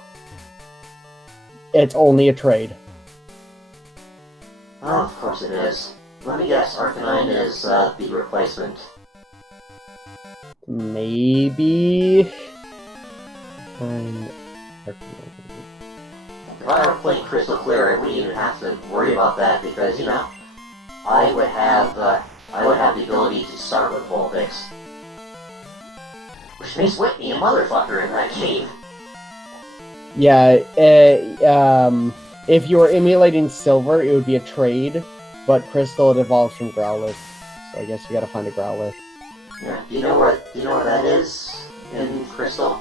It's only a trade. Oh, of course it is. Let me guess, Arcanine is the replacement. Maybe. If I were playing Crystal Clear, I wouldn't even have to worry about that because, you know, I would have the ability to start with Vulpix. Which makes Whitney a motherfucker in that cave. Yeah, if you were emulating Silver, it would be a trade, but Crystal, it evolves from Growlithe. So I guess you gotta find a Growlithe. Yeah, do you know where that is in Crystal?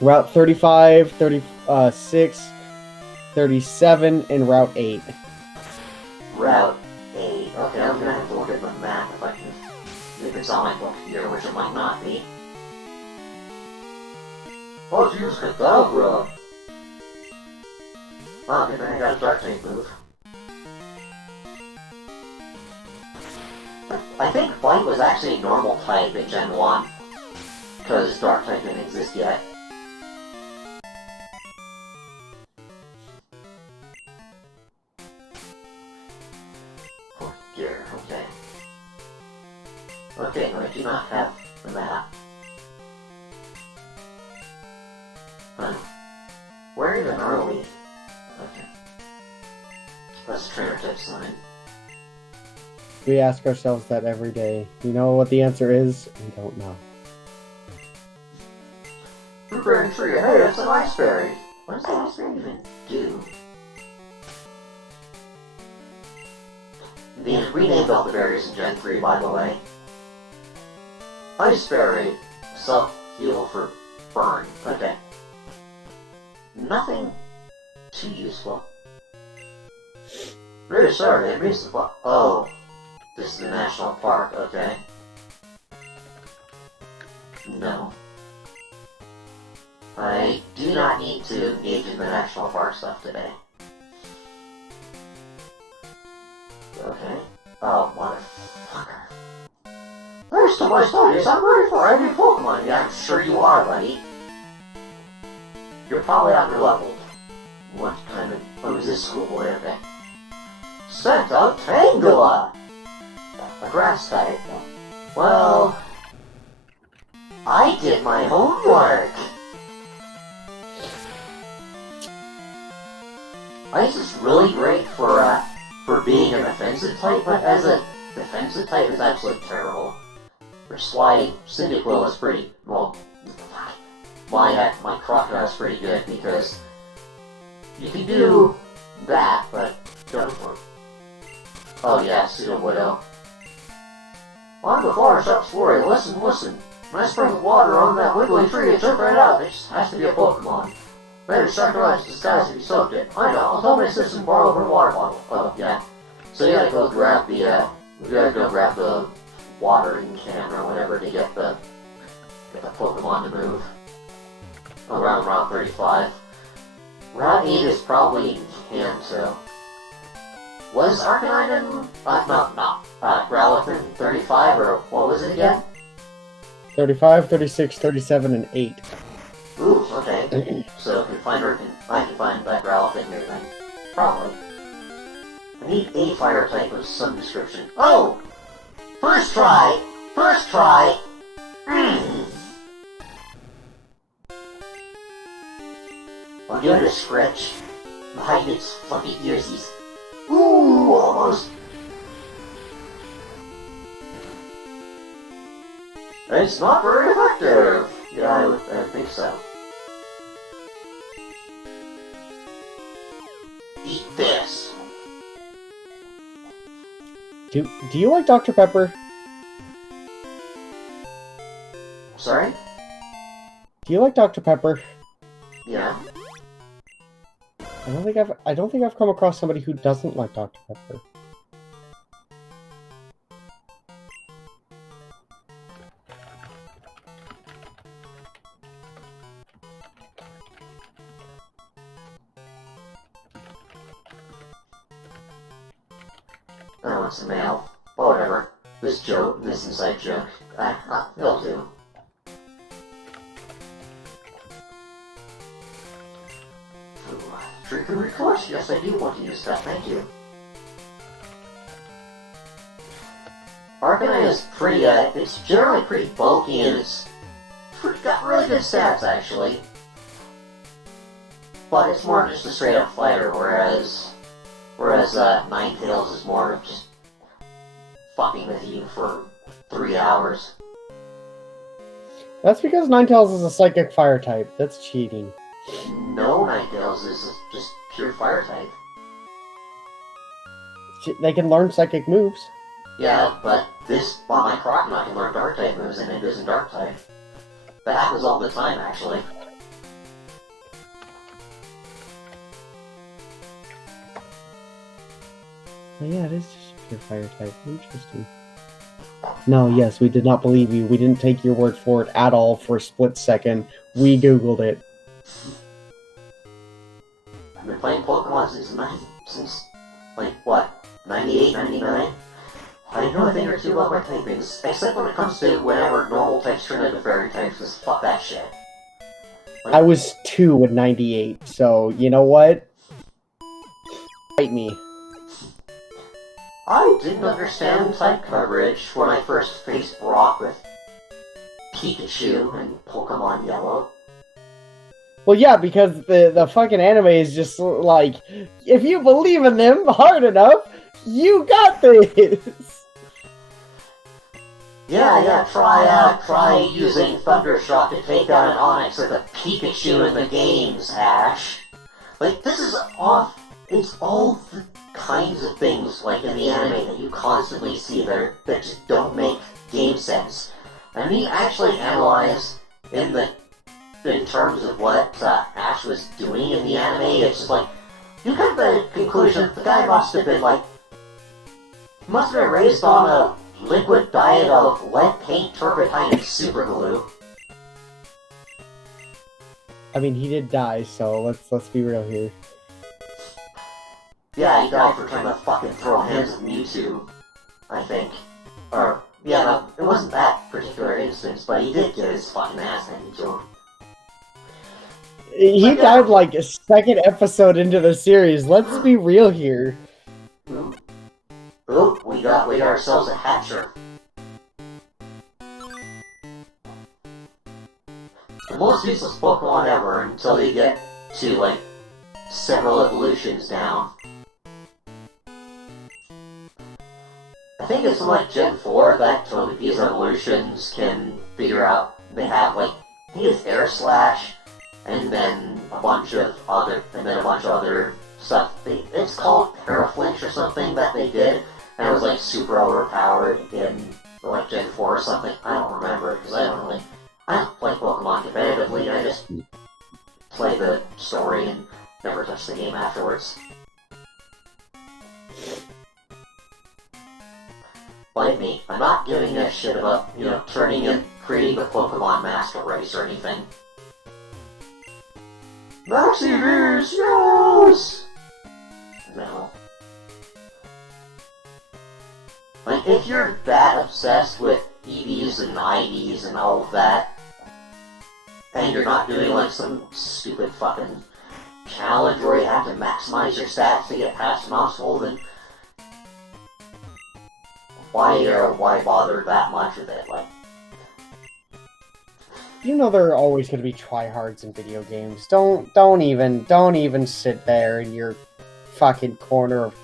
Route 35, 36, 37, and Route 8. Route 8. Okay, I'm gonna have to look at the map if it's on my book here, which it might not be. Oh, jeez, Kadabra! Wow, good thing I got a Dark Tank move. I think Bite was actually a normal type in Gen 1, because Dark type didn't exist yet. Oh dear, okay. Okay, no, I do not have the map. Huh. Where even are we? Okay. That's a trainer type sign. We ask ourselves that every day. You know what the answer is? We don't know. Fruit-bearing tree, hey, it's an ice berry! What does the ice berry even do? They renamed all the berries in Gen 3, by the way. Ice berry, self-heal for burn. Okay. Nothing too useful. Really sorry, I missed the block. Oh, this is a national park, okay. No. I do not need to engage in the national park stuff today. Okay. Oh, motherfucker. Thanks to my studies, I'm ready for any Pokemon. Yeah, I'm sure you are, buddy. You're probably under-leveled. What kind of... Oh, is this schoolboy? Okay. Sent out Tangela! A grass type. Well... I did my homework! Ice is really great for being an offensive type, but as a defensive type, it's absolutely terrible. Which is why Cyndaquil is pretty... well... my Crocodile is pretty good, because you can do that, but don't work. Oh yeah, Pseudo Widow. On the forest up story, listen. When I sprinkle water on that wiggly tree, it took right out. It just has to be a Pokemon. Better sacrifice disguise if you soaked it. I know, I'll tell my sister to borrow her water bottle. Oh, yeah. So you gotta go grab the, watering can or whatever to get the Pokemon to move. Around Route 35. Route 8 is probably in Kanto. Was Arcanine in... Growlithe in 35, or what was it again? 35, 36, 37, and 8. Ooh, okay. So I can find that Growlithe in here then. Probably. I need a fire type of some description. Oh! First try! I'll give it a scratch behind its fluffy earsies. Ooh, almost. It's not very effective. Yeah, I would think so. Eat this. Do you like Dr. Pepper? Sorry? Do you like Dr. Pepper? Yeah. I don't think I've come across somebody who doesn't like Dr. Pepper. Oh, it's a male. Whatever. This inside joke, it'll do. Drink and request. Yes, I do want to use that. Thank you. Arcanine is pretty, it's generally pretty bulky and it's got really good stats, actually. But it's more just a straight-up fighter, whereas Ninetales is more of just fucking with you for 3 hours. That's because Ninetales is a psychic fire type. That's cheating. No, Ninetales is just pure fire type. They can learn psychic moves. Yeah, but my Croconaw can learn dark type moves and it isn't dark type. That happens all the time, actually. Oh, yeah, it is just a pure fire type. Interesting. No, yes, we did not believe you. We didn't take your word for it at all for a split second. We googled it. I've been playing Pokemon since like, what, 98, 99? I know a thing or two about my typings, except when it comes to whenever normal types turn into fairy types, because fuck that shit. Like, I was 2 in 98, so you know what? Fight me. I didn't understand type coverage when I first faced Brock with Pikachu and Pokemon Yellow. Well, yeah, because the fucking anime is just like, if you believe in them hard enough, you got this! Yeah, try using Thundershock to take down an Onix with a Pikachu in the games, Ash. Like, this is it's all the kinds of things, like in the anime, that you constantly see that just don't make game sense. And we actually analyze in terms of what Ash was doing in the anime, it's just like, you come to the conclusion that the guy must have been raised on a liquid diet of lead paint, turpentine, and superglue. I mean, he did die, so let's be real here. Yeah, he died for trying to fucking throw hands at Mewtwo, I think. Or, yeah, no, it wasn't that particular instance, but he did get his fucking ass handed to him. He died like a second episode into the series, let's be real here. Oh, we got ourselves a Hatcher. The most useless Pokemon ever until you get to, like, several evolutions down. I think it's like Gen 4 that Togepi's evolutions can figure out. They have, like, I think it's Air Slash, and then a bunch of other stuff. It's called Paraflinch or something that they did, and it was like super overpowered in like Gen 4 or something. I don't remember because I don't play Pokemon competitively. I just play the story and never touch the game afterwards. Bite me. I'm not giving a shit about, creating a Pokemon master race or anything. Maximus, yes! No. Like, if you're that obsessed with EVs and IVs and all of that, and you're not doing, like, some stupid fucking challenge where you have to maximize your stats to get past an obstacle, then why bother that much with it? Like, You know there are always going to be tryhards in video games. Don't even sit there in your fucking corner of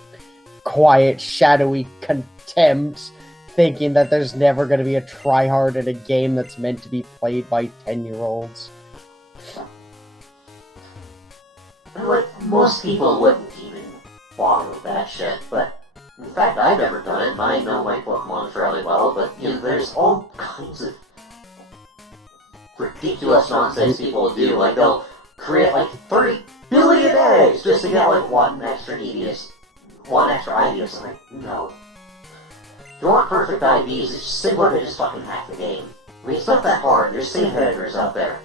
quiet, shadowy contempt, thinking that there's never going to be a tryhard in a game that's meant to be played by 10-year-olds. Like, most people wouldn't even bother with that shit, but in fact, I've never done it, and I know my Pokemon fairly well, but, there's all kinds of ridiculous nonsense people do. Like, they'll create, 30 billion eggs just to get, one extra IV or something. No. If you want perfect IVs, it's simpler to just fucking hack the game. I mean, it's not that hard. There's safe editors out there.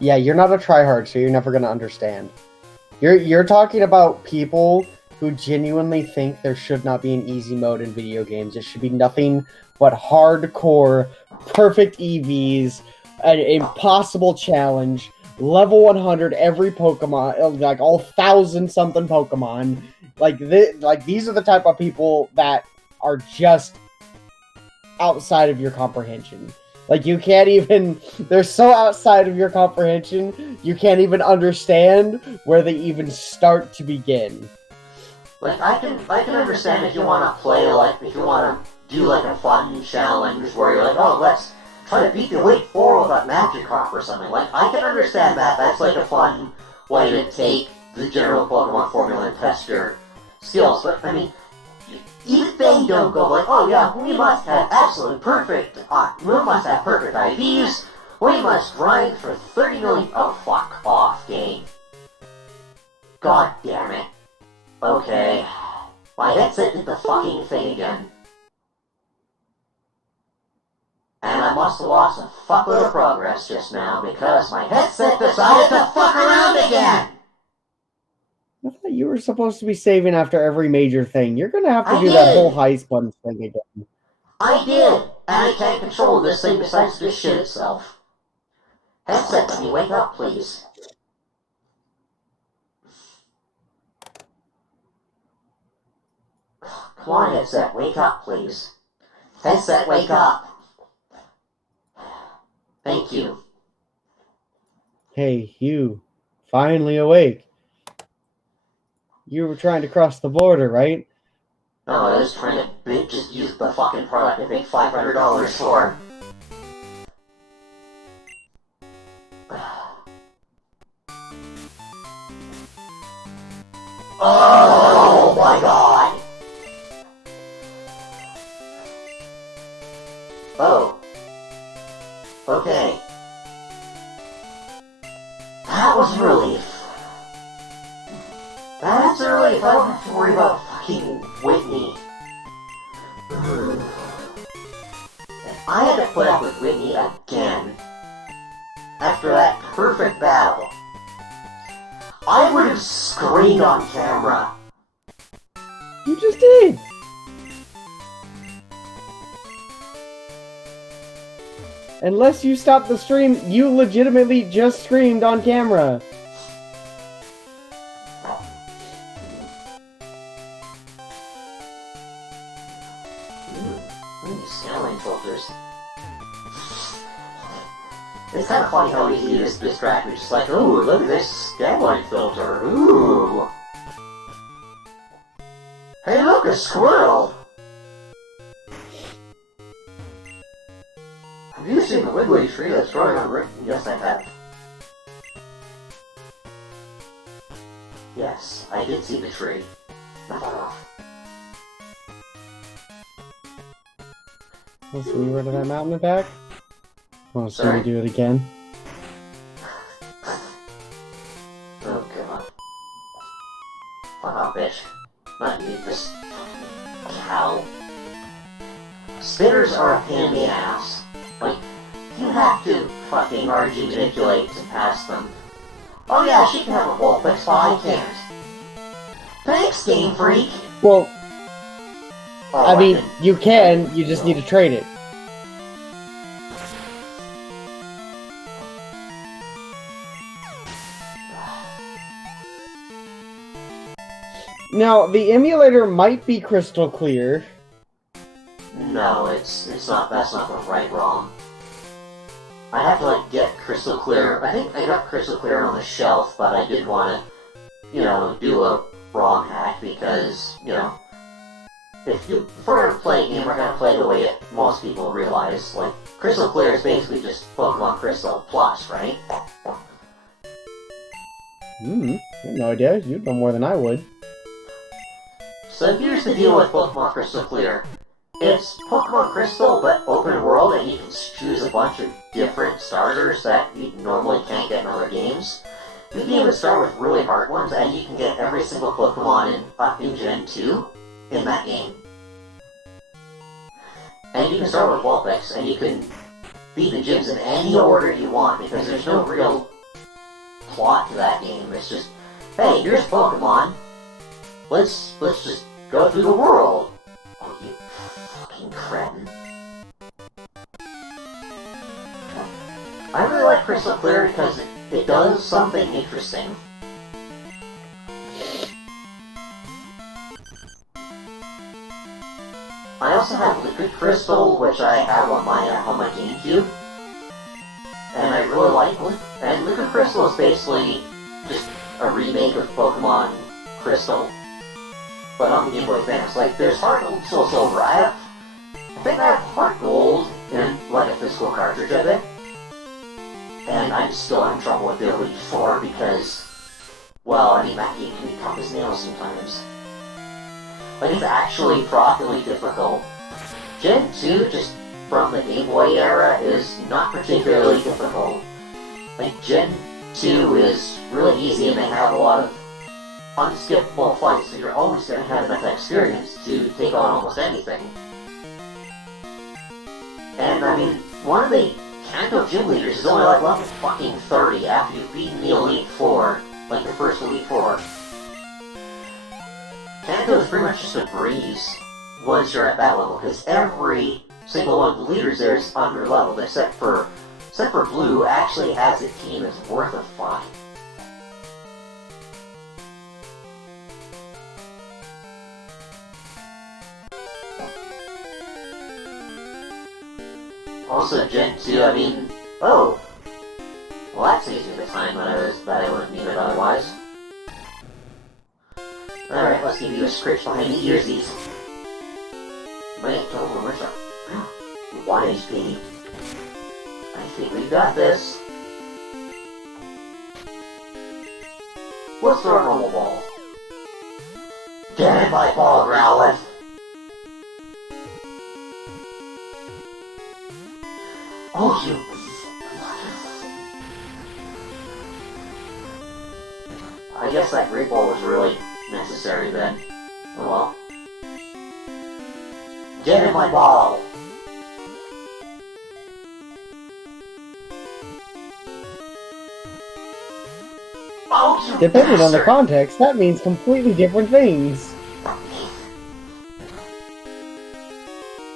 Yeah, you're not a tryhard, so you're never going to understand. You're talking about people who genuinely think there should not be an easy mode in video games. It should be nothing but hardcore, perfect EVs, an impossible challenge, level 100 every Pokemon, like all 1,000-something Pokemon. Like these are the type of people that are just outside of your comprehension. Like, you can't even... They're so outside of your comprehension, you can't even understand where they even start to begin. Like, I can understand if you want to play, like, if you want to do, like, a fun challenge where you're like, oh, let's try to beat the Elite Four with a Magikarp or something. Like, I can understand that. That's, like, a fun way to take the general Pokemon formula and test your skills. But, I mean... even they don't go like, oh yeah, we must have absolute perfect, we must have perfect IVs, we must grind for 30 million, oh fuck off, game. God damn it. Okay. My headset did the fucking thing again. And I must have lost a fuckload of progress just now because my headset decided to fuck around again! I thought you were supposed to be saving after every major thing. You're gonna have to do that whole heist button thing again. I did! And I can't control this thing besides this shit itself. Headset, can you wake up, please? Come on, headset, wake up, please. Headset, wake up! Thank you. Hey, you. Finally awake. You were trying to cross the border, right? No, I was trying to just use the fucking product I paid $500 for. Oh my god! Oh. Okay. That was a relief. That's a relief. I don't have to worry about fucking Whitney. If I had to put up with Whitney again after that perfect battle, I would have screamed on camera. You just did! Unless you stop the stream, you legitimately just screamed on camera. Scaling filters. It's kind of funny how easy it is to distract me, just like, ooh, look at this scaling filter, ooh. Hey look, a squirrel! Have you seen the wiggly tree that's growing on the roof? Yes, I have. Yes, I did see the tree. Not far off. Let's see, where did that mountain attack? Want to see Sorry? me do it again? Oh god. Fuck off, bitch. Not you, this cow. Spitters are a pain in the ass. Like, you have to fucking RG manipulate to pass them. Oh yeah, she can have a Vulpix, but I can't. Thanks, Game Freak! Well, Oh, I mean, you can, you just need to trade it. Now, the emulator might be crystal clear. No, it's not, that's not the right ROM. I have to, like, get Crystal Clear. I think I got Crystal Clear on the shelf, but I didn't want to, you know, do a ROM hack because, you know, if we're going to play a game, we're going to play the way that most people realize. Like, Crystal Clear is basically just Pokemon Crystal Plus, right? I have no idea. You'd know more than I would. So here's the deal with Pokemon Crystal Clear. It's Pokemon Crystal, but open world, and you can choose a bunch of different starters that you normally can't get in other games. You can even start with really hard ones, and you can get every single Pokemon in Gen 2 in that game. And you can start with Vulpix, and you can beat the gyms in any order you want, because there's no real plot to that game. It's just, hey, here's Pokemon. Let's just go through the world. Oh, you fucking cretin. I really like Crystal Clear because it does something interesting. I also have Liquid Crystal, which I have on my GameCube, and I really like it. And Liquid Crystal is basically just a remake of Pokemon Crystal, but on the Game Boy Advance. Like, there's Heart Gold, Soul Silver. I think I have Heart Gold in like a physical cartridge of it, and I'm still having trouble with the Elite Four because, well, I mean, that game can be tough as nails sometimes. Like, it's actually properly difficult. Gen 2, just from the Game Boy era, is not particularly difficult. Like, Gen 2 is really easy, and they have a lot of unskippable fights, so you're always going to have enough experience to take on almost anything. And, I mean, one of the Kanto gym leaders is only like level fucking 30 after you've beaten the Elite Four, like the first Elite Four. Kanto is pretty much just a breeze once you're at that level, because every single one of the leaders there is under-leveled, except for Blue actually has a team that's worth a fuck. Also, Gen 2, I mean, oh! Well, that saves me the time that I wouldn't need it otherwise. Alright, let's give you a scratch behind the earsies. Wait, total where's our 1 HP? I think we got this. Let's throw a normal ball. Get hit by ball, Growlithe! Oh, you... I guess that Great Ball was really necessary then. Oh well. Get in my ball! Oh, you Depending on the bastard. context, that means completely different things.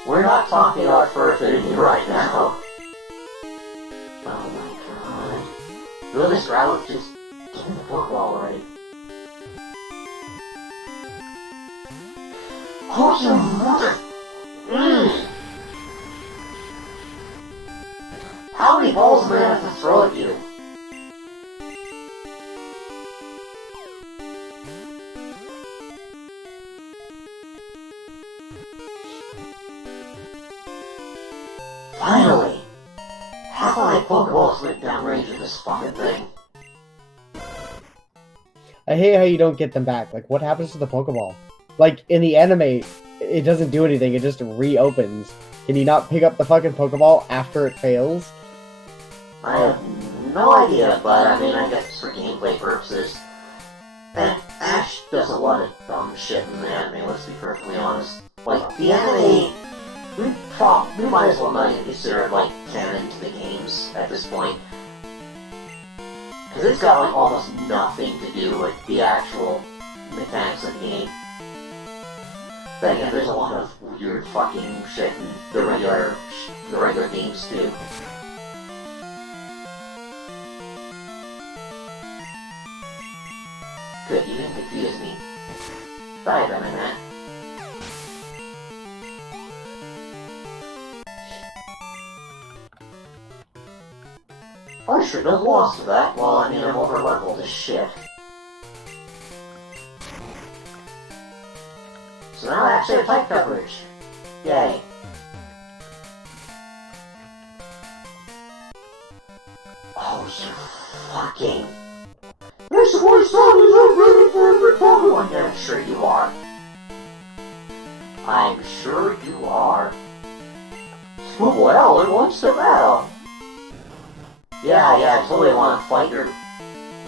We're not talking about First Enemy right now. Oh my god. Will this Growlithe just get in the Pokeball already? Oh, you mother... How many balls am I gonna have to throw at you? Finally! Half of my Pokeballs went downrange with this fucking thing. I hate how you don't get them back. Like, what happens to the Pokeball? Like, in the anime, it doesn't do anything, it just reopens. Can you not pick up the fucking Pokeball after it fails? I have no idea, but I mean, I guess for gameplay purposes. And Ash does a lot of dumb shit in the anime, let's be perfectly honest. Like, the anime, we might as well not even consider it, like, canon to the games at this point. Because it's got, like, almost nothing to do with the actual mechanics of the game. Then again, there's a lot of weird fucking shit in the regular games, too. Good, you didn't confuse me. Die then, man. I should have lost to that. Well, I mean, I'm over-leveled as shit. So now I actually have type coverage. Yay. Oh, you fucking... This is my son is a ready for every Pokemon! Yeah, I'm sure you are. I'm sure you are. Well, it wants to battle. Yeah, I totally want to fight your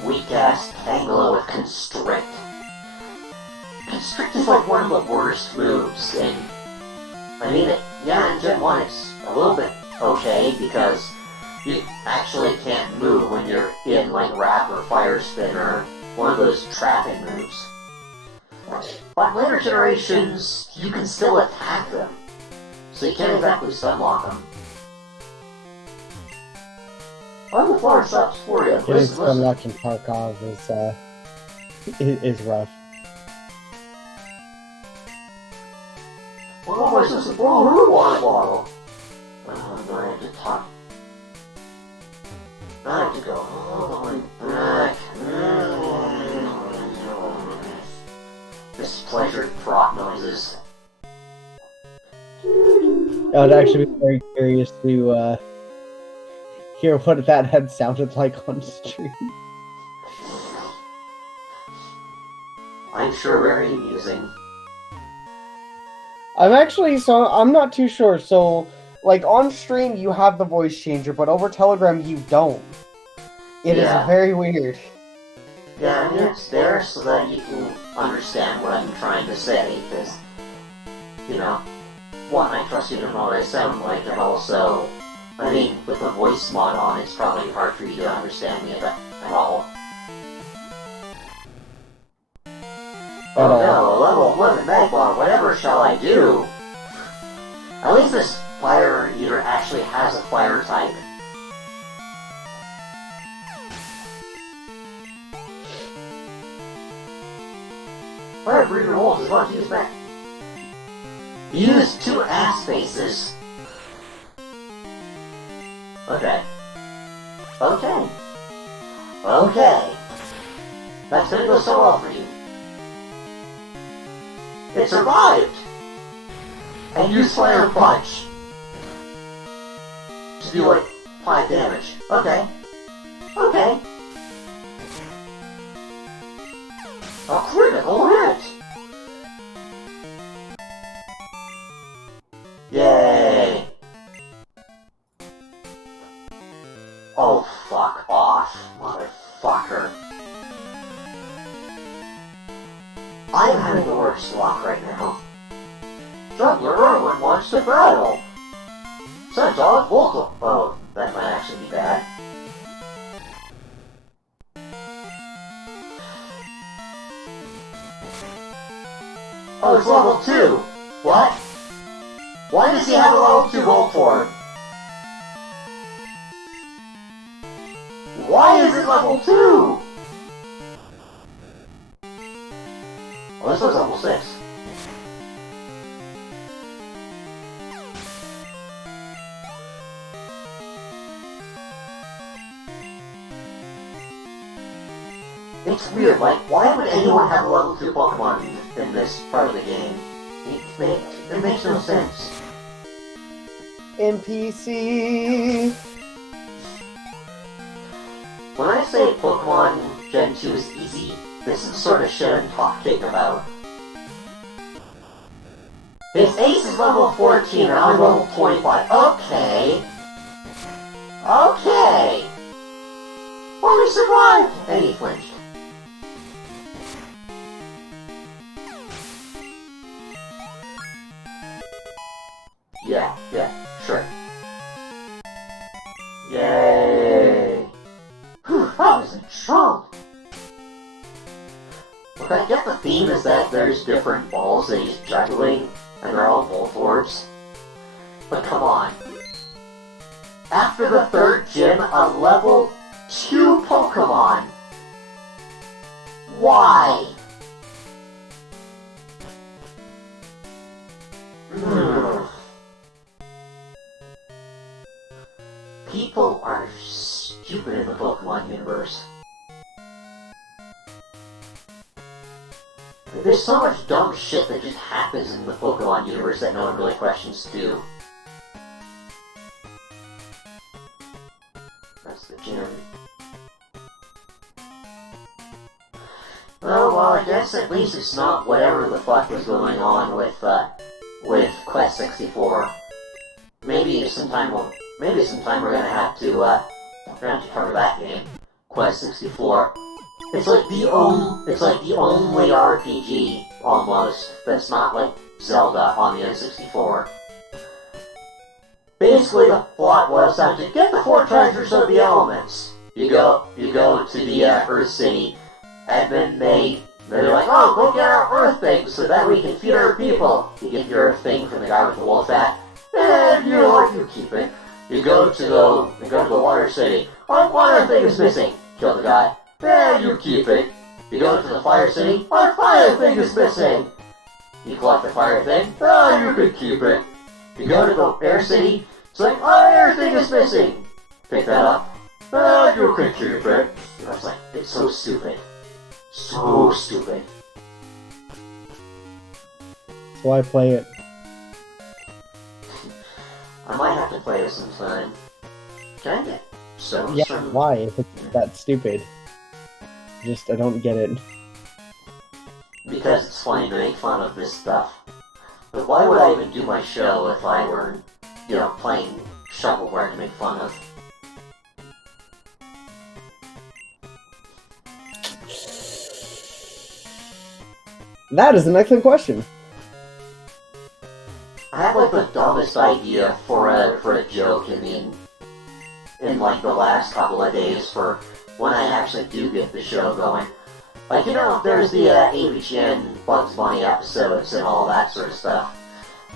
weak-ass Tangela with Constrict. Constrict is like one of the worst moves, and I mean, in Gen 1 it's a little bit okay, because you actually can't move when you're in, like, Wrap or Fire Spin or one of those trapping moves. But later generations, you can still attack them, so you can't exactly sunlock them. I'm the floor stops for you. Getting Listen, listen. Stunlock and Tarkov is rough. Well, my sister brought her water bottle. Oh, no, I have to talk. I have to go all the way back. Displeasured frog noises. I would actually be very curious to hear what that had sounded like on stream. I'm sure very amusing. I'm not too sure. So, like, on stream you have the voice changer, but over Telegram you don't. It is very weird. Yeah, I mean, it's there so that you can understand what I'm trying to say, because, you know, one, I trust you to know what I sound like, and also, I mean, with the voice mod on, it's probably hard for you to understand me at all. Oh no, a level 11 Magmar, whatever shall I do? At least this fire eater actually has a fire type. Fire breather wolves is what to use back. Use 2 ass faces. Okay. Okay. Okay. That's gonna go so well for you. It survived! And use Fire Punch to do like 5 damage. Okay. Okay. A critical hit! Yay! Oh, fuck off, motherfucker. I'm having the worst luck right now. Juggler Erwin wants to battle! Centaur Volta. Oh, that might actually be bad. Oh, it's level 2! What? Why does he have a level 2 gold form? Why is it level 2? Well, this was level 6. It's weird, like, why would anyone have a level 2 Pokemon in this part of the game? It makes no sense. NPC! When I say Pokemon Gen 2 is easy, this is the sort of shit I'm talking about. His ace is level 14 and I'm level 25. Okay. Okay. Well, we survived! And he flinched. Yeah, sure. Yay! Whew, that was a chunk! Look, I get the theme is that there's different balls that he's juggling, and they're all Voltorbs. But come on. After the 3rd gym, a level 2 Pokemon! Why? People are stupid in the Pokemon universe. There's so much dumb shit that just happens in the Pokemon universe that no one really questions too. That's the gym. Oh, well, I guess at least it's not whatever the fuck was going on with Quest 64. Maybe sometime we're gonna have to cover that game. Quest 64. It's like the only RPG, almost, that's not like Zelda on the N64. Basically, the plot was to get the 4 treasures of the elements. You go to the Earth City, and then they're like, oh, go get our Earth thing so that we can feed our people. You get your Earth thing from the guy with the wolf hat, and you know what, you keep it. You go to the Water City. Our water thing is missing. Kill the guy. There, you keep it. You go to the Fire City. Our fire thing is missing. You collect the fire thing. You could keep it. You go to the Air City. It's like, our air thing is missing. Pick that up. You could keep it. I was like, it's so stupid. So stupid. That's why I play it. I might have to play this sometime. Can I get stones Yeah, from... why? If it's that stupid. I don't get it. Because it's funny to make fun of this stuff. But why would I even do my show if I were, playing shovelware to make fun of? That is an excellent question. I had like the dumbest idea for a joke in like the last couple of days for when I actually do get the show going. Like, there's the ABGN Bugs Bunny episodes and all that sort of stuff.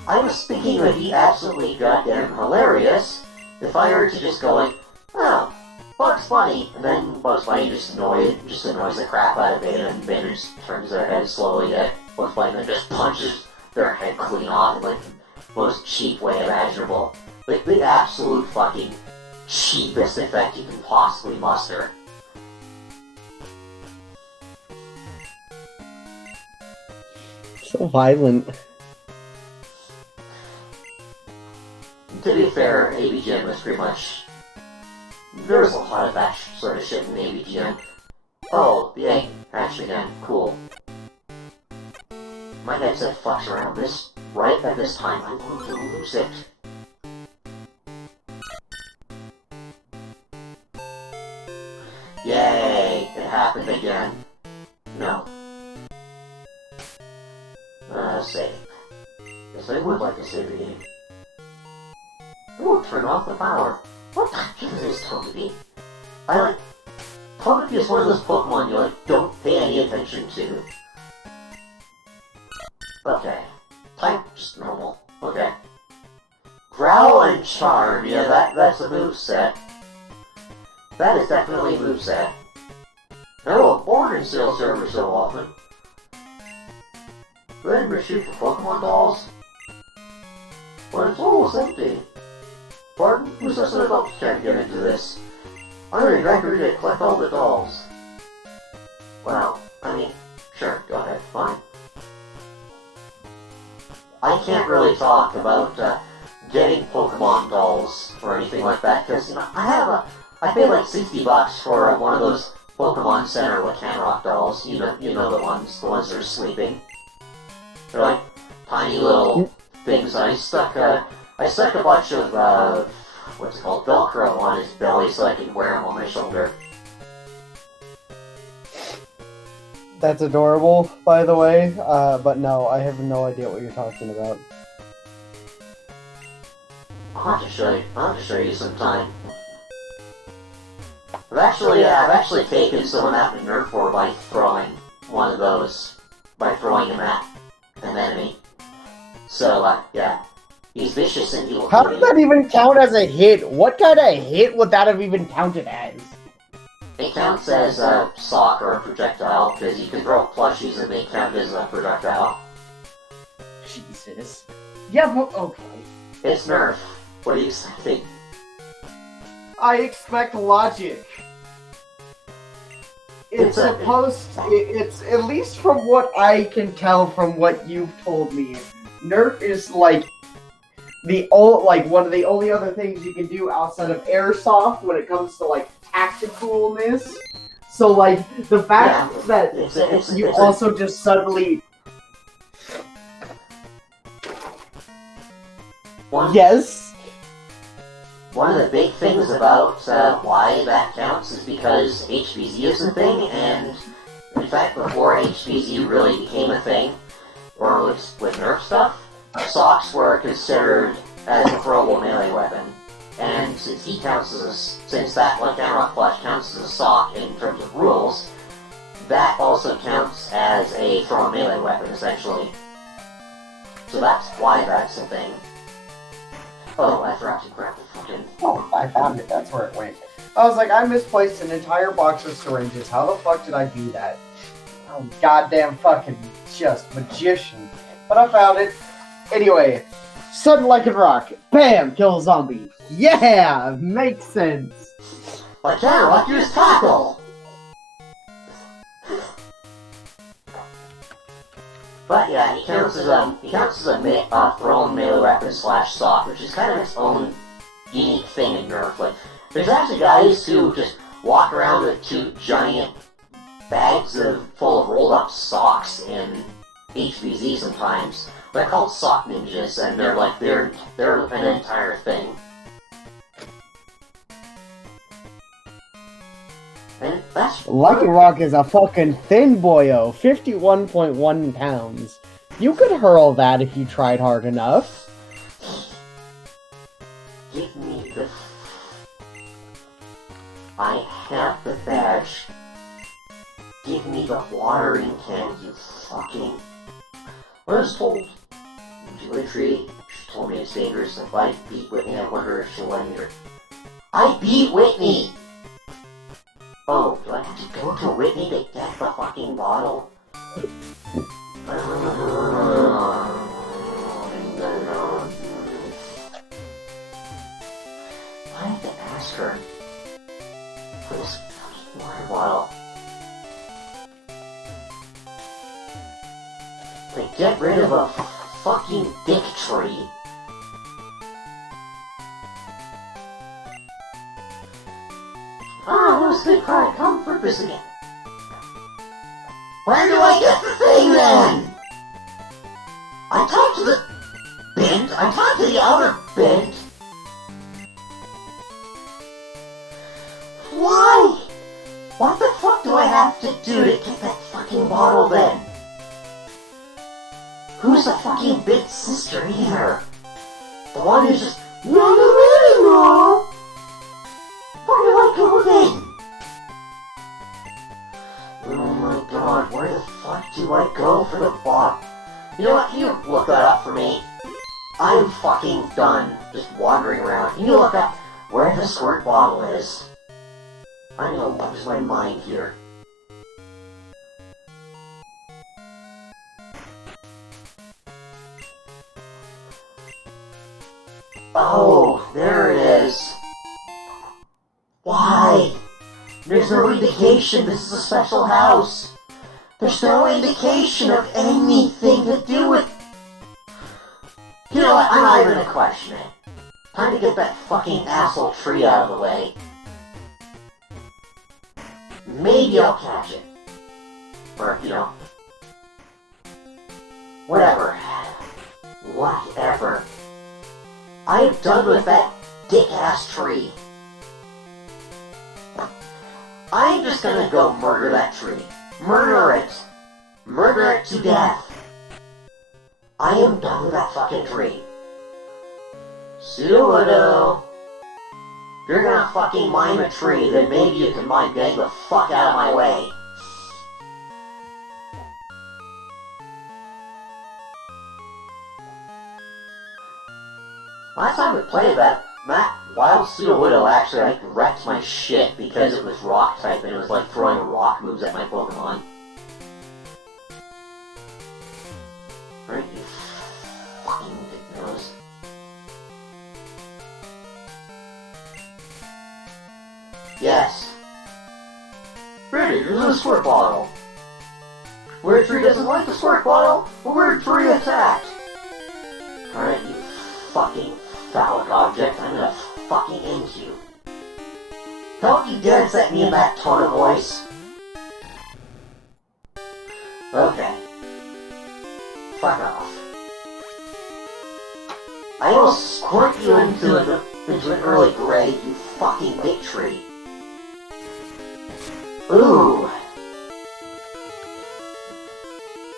I was thinking it would be absolutely goddamn hilarious if I were to just go like, oh, Bugs Bunny, and then Bugs Bunny just annoys the crap out of Beta, and Beta just turns their head slowly at Bugs Bunny and then just punches their head clean off in like the most cheap way imaginable. Like the absolute fucking cheapest effect you can possibly muster. So violent. To be fair, ABGN was pretty much... There was a lot of that sort of shit in ABGN. Oh, the egg hatched again. Cool. My headset fucks around this. Right at this time, I'm going to lose it. Yay! It happened again. No. Save. Yes, I would like to save the game. Ooh, turn off the power. What the heck is this Togepi? Togepi is one of those Pokemon you don't pay any attention to. Okay. Type, just normal. Okay. Growl and Charm, yeah, that's a moveset. That is definitely a moveset. I don't board in sales server so often. Go ahead and receive for Pokemon dolls. But it's almost empty. Pardon? Who says an adult can't get into this? I'm an executive to collect all the dolls. Well, I mean, sure, go ahead, fine. I can't really talk about getting Pokemon dolls or anything like that, because, I paid like $60 for one of those Pokemon Center Wakanrock dolls, you know the ones that are sleeping. They're like tiny little things. I stuck a bunch of, what's it called, Velcro on his belly so I could wear them on my shoulder. That's adorable, by the way, but no, I have no idea what you're talking about. I'll have to show you sometime. I've actually taken someone out in Nerf War by throwing one of those, by throwing him at an enemy. So, yeah. He's vicious and evil. How does that even count as a hit? What kind of hit would that have even counted as? It counts as a sock or a projectile, because you can throw plushies and they count as a projectile. Jesus. Yeah, but okay. It's Nerf. What are you expecting? I expect logic. It's at least from what I can tell from what you've told me, Nerf is like one of the only other things you can do outside of airsoft when it comes to like tacticalness. So like the fact that you also just suddenly yes. One of the big things about why that counts is because HBZ is a thing, and in fact, before HBZ really became a thing, or with Nerf stuff, socks were considered as a throwable melee weapon. And since that Wakanrock plush counts as a sock in terms of rules, that also counts as a throw melee weapon, essentially. So that's why that's a thing. Oh, I forgot to grab the fucking... Oh, I found it. That's where it went. I was like, I misplaced an entire box of syringes. How the fuck did I do that? Oh, goddamn fucking just magician. But I found it. Anyway, sudden like a rock. Bam! Kill a zombie. Yeah! Makes sense. I can't like use tackle! But yeah, he counts as a thrown melee weapon / sock, which is kind of its own unique thing in Nerf. Like, there's actually guys who just walk around with 2 giant bags full of rolled up socks in HVZ sometimes. They're called sock ninjas, and they're an entire thing. And that's Lucky Rock is a fucking thin boyo, 51.1 pounds. You could hurl that if you tried hard enough. Give me the... I have the badge. Give me the watering can, you fucking... I was told. Geometry. She told me it's dangerous. If I beat Whitney, I wonder if she'll let me her. I beat Whitney! Oh, do I have to go to Whitney to get the fucking bottle? I have to ask her for this fucking water bottle. Like, get rid of a fucking dick tree. Ah, those good card comfort again. Where do I get the thing then? I talked to the bent. I talked to the other bent. Why? What the fuck do I have to do to get that fucking bottle then? Who's the fucking big sister here? The one who's just no. Where do I go then? Oh my god, where the fuck do I go for the bottle? You know what? You look that up for me. I'm fucking done just wandering around. You look up where the squirt bottle is. I'm gonna lose my mind here. Oh, there it is. Why? There's no indication this is a special house. There's no indication of anything to do with... You know what? I'm not even gonna question it. Time to get that fucking asshole tree out of the way. Maybe I'll catch it. Or, you know... Whatever. Whatever. I am done with that dick-ass tree. I'm just gonna go murder that tree. Murder it. Murder it to death. I am done with that fucking tree. Pseudo-Widow. If you're gonna fucking mime a tree, then maybe you can mime getting the fuck out of my way. Last time we played that, Wild Pseudo-Widow actually wrecked my shit because it was rock type and it was like throwing rock moves at my Pokemon. Right, you fucking dick nose. Yes. Pretty, there's a squirt bottle. Weird Tree doesn't like the squirt bottle, but Weird Tree attacked. Alright, you fucking phallic object, I'm gonna fucking end you. Don't you dare set me in that tone of voice. Okay. Fuck off. I will squirt you into an early grave, you fucking big tree. Ooh.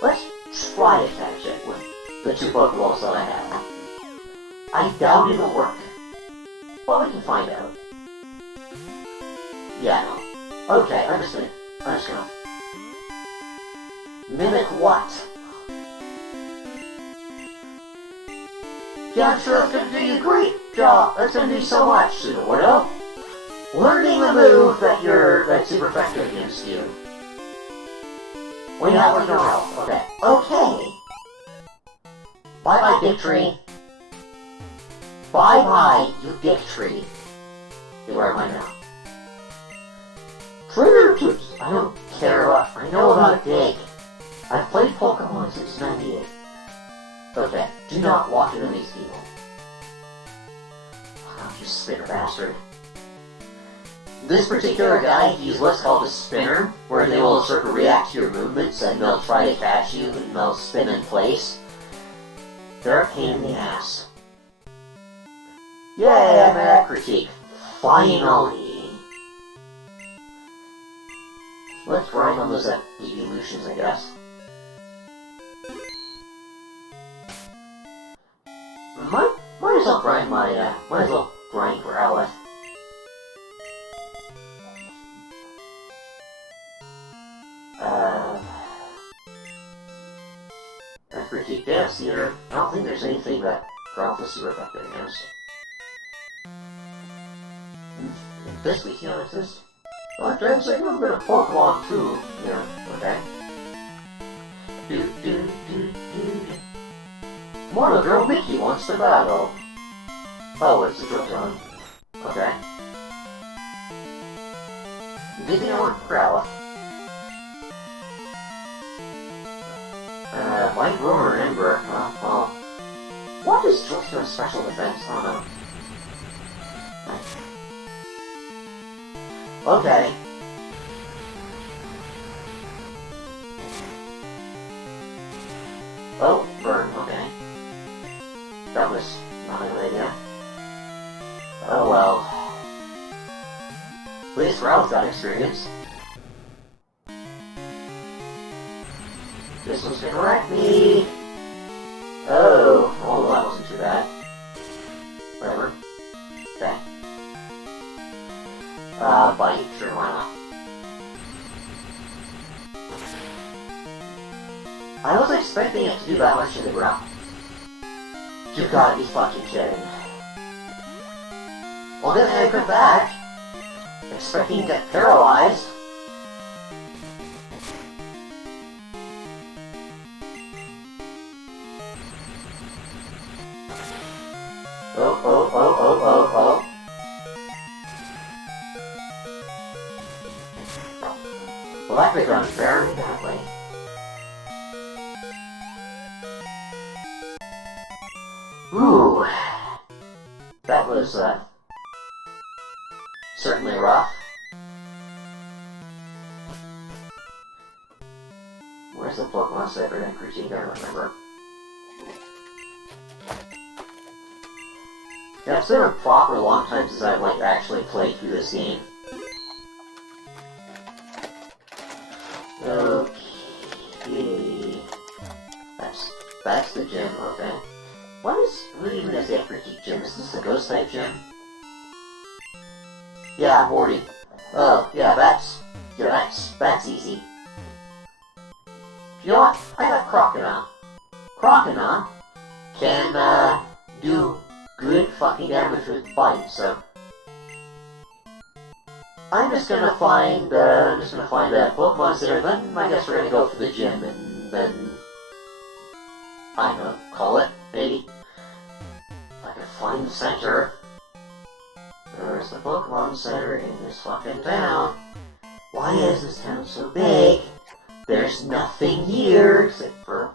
Let's try to catch it with the 2 Pokeballs that I have. I doubt it'll work. Well, we can find out. Yeah, no. Okay, I'm just gonna... Mimic what? Yeah, I'm sure it's gonna do you great. job. That's gonna do so much, Sudowoodo. Learning the move that's super effective against you. When you have no health. Okay. Okay. Bye-bye, Dick Tree. Bye-bye, you Dick Tree. Okay, where am I now? Trigger Toots! I don't care about... I know about Dig. I've played Pokemon since '98. Okay, do not walk into these people. Oh, you spinner bastard. This particular guy, he's what's called a spinner, where they will sort of react to your movements and they'll try to catch you and they'll spin in place. They're a pain in the ass. Yay, I'm at critique. Finally. Let's grind on those evolutions, I guess. Might as well grind might as well grind Growlithe. I critique Dance Eater. I don't think there's anything that Growlithe is super effective against. This week, it's this. Well, there's a little bit of Pokemon too. Yeah, okay. Mono Girl Mickey wants to battle. Oh, it's a Drogon. Okay. Did you want Growlithe? White Roar and Ember. Well, what is Drogon's special defense? I don't know. Okay. Oh, burn, okay. That was not a good idea. Oh well. At least Ralph got experience. This one's gonna wreck me! Oh, well that wasn't too bad. Whatever. Okay. Bite, sure, why not? I wasn't expecting it to do that much to the ground. You gotta be fucking kidding. Well, then I come back, expecting to get paralyzed. Oh. Well, that could run very badly. Ooh. That was, certainly rough. Where's the Pokemon Cipher and critique? I don't remember. Yeah, it's been a proper long time since I've, like, actually played through this game. Okay. That's the gym, okay. What even is the critique gym? Is this a ghost type gym? Yeah, Morty. Oh, yeah, that's easy. You know what? I got Croconaw. Croconaw can, do good fucking damage with Bite, so... I'm just gonna find a Pokemon Center, then I guess we're gonna go for the gym, and then... I'm gonna call it, maybe. If I can find the center. There's the Pokemon Center in this fucking town. Why is this town so big? There's nothing here, except for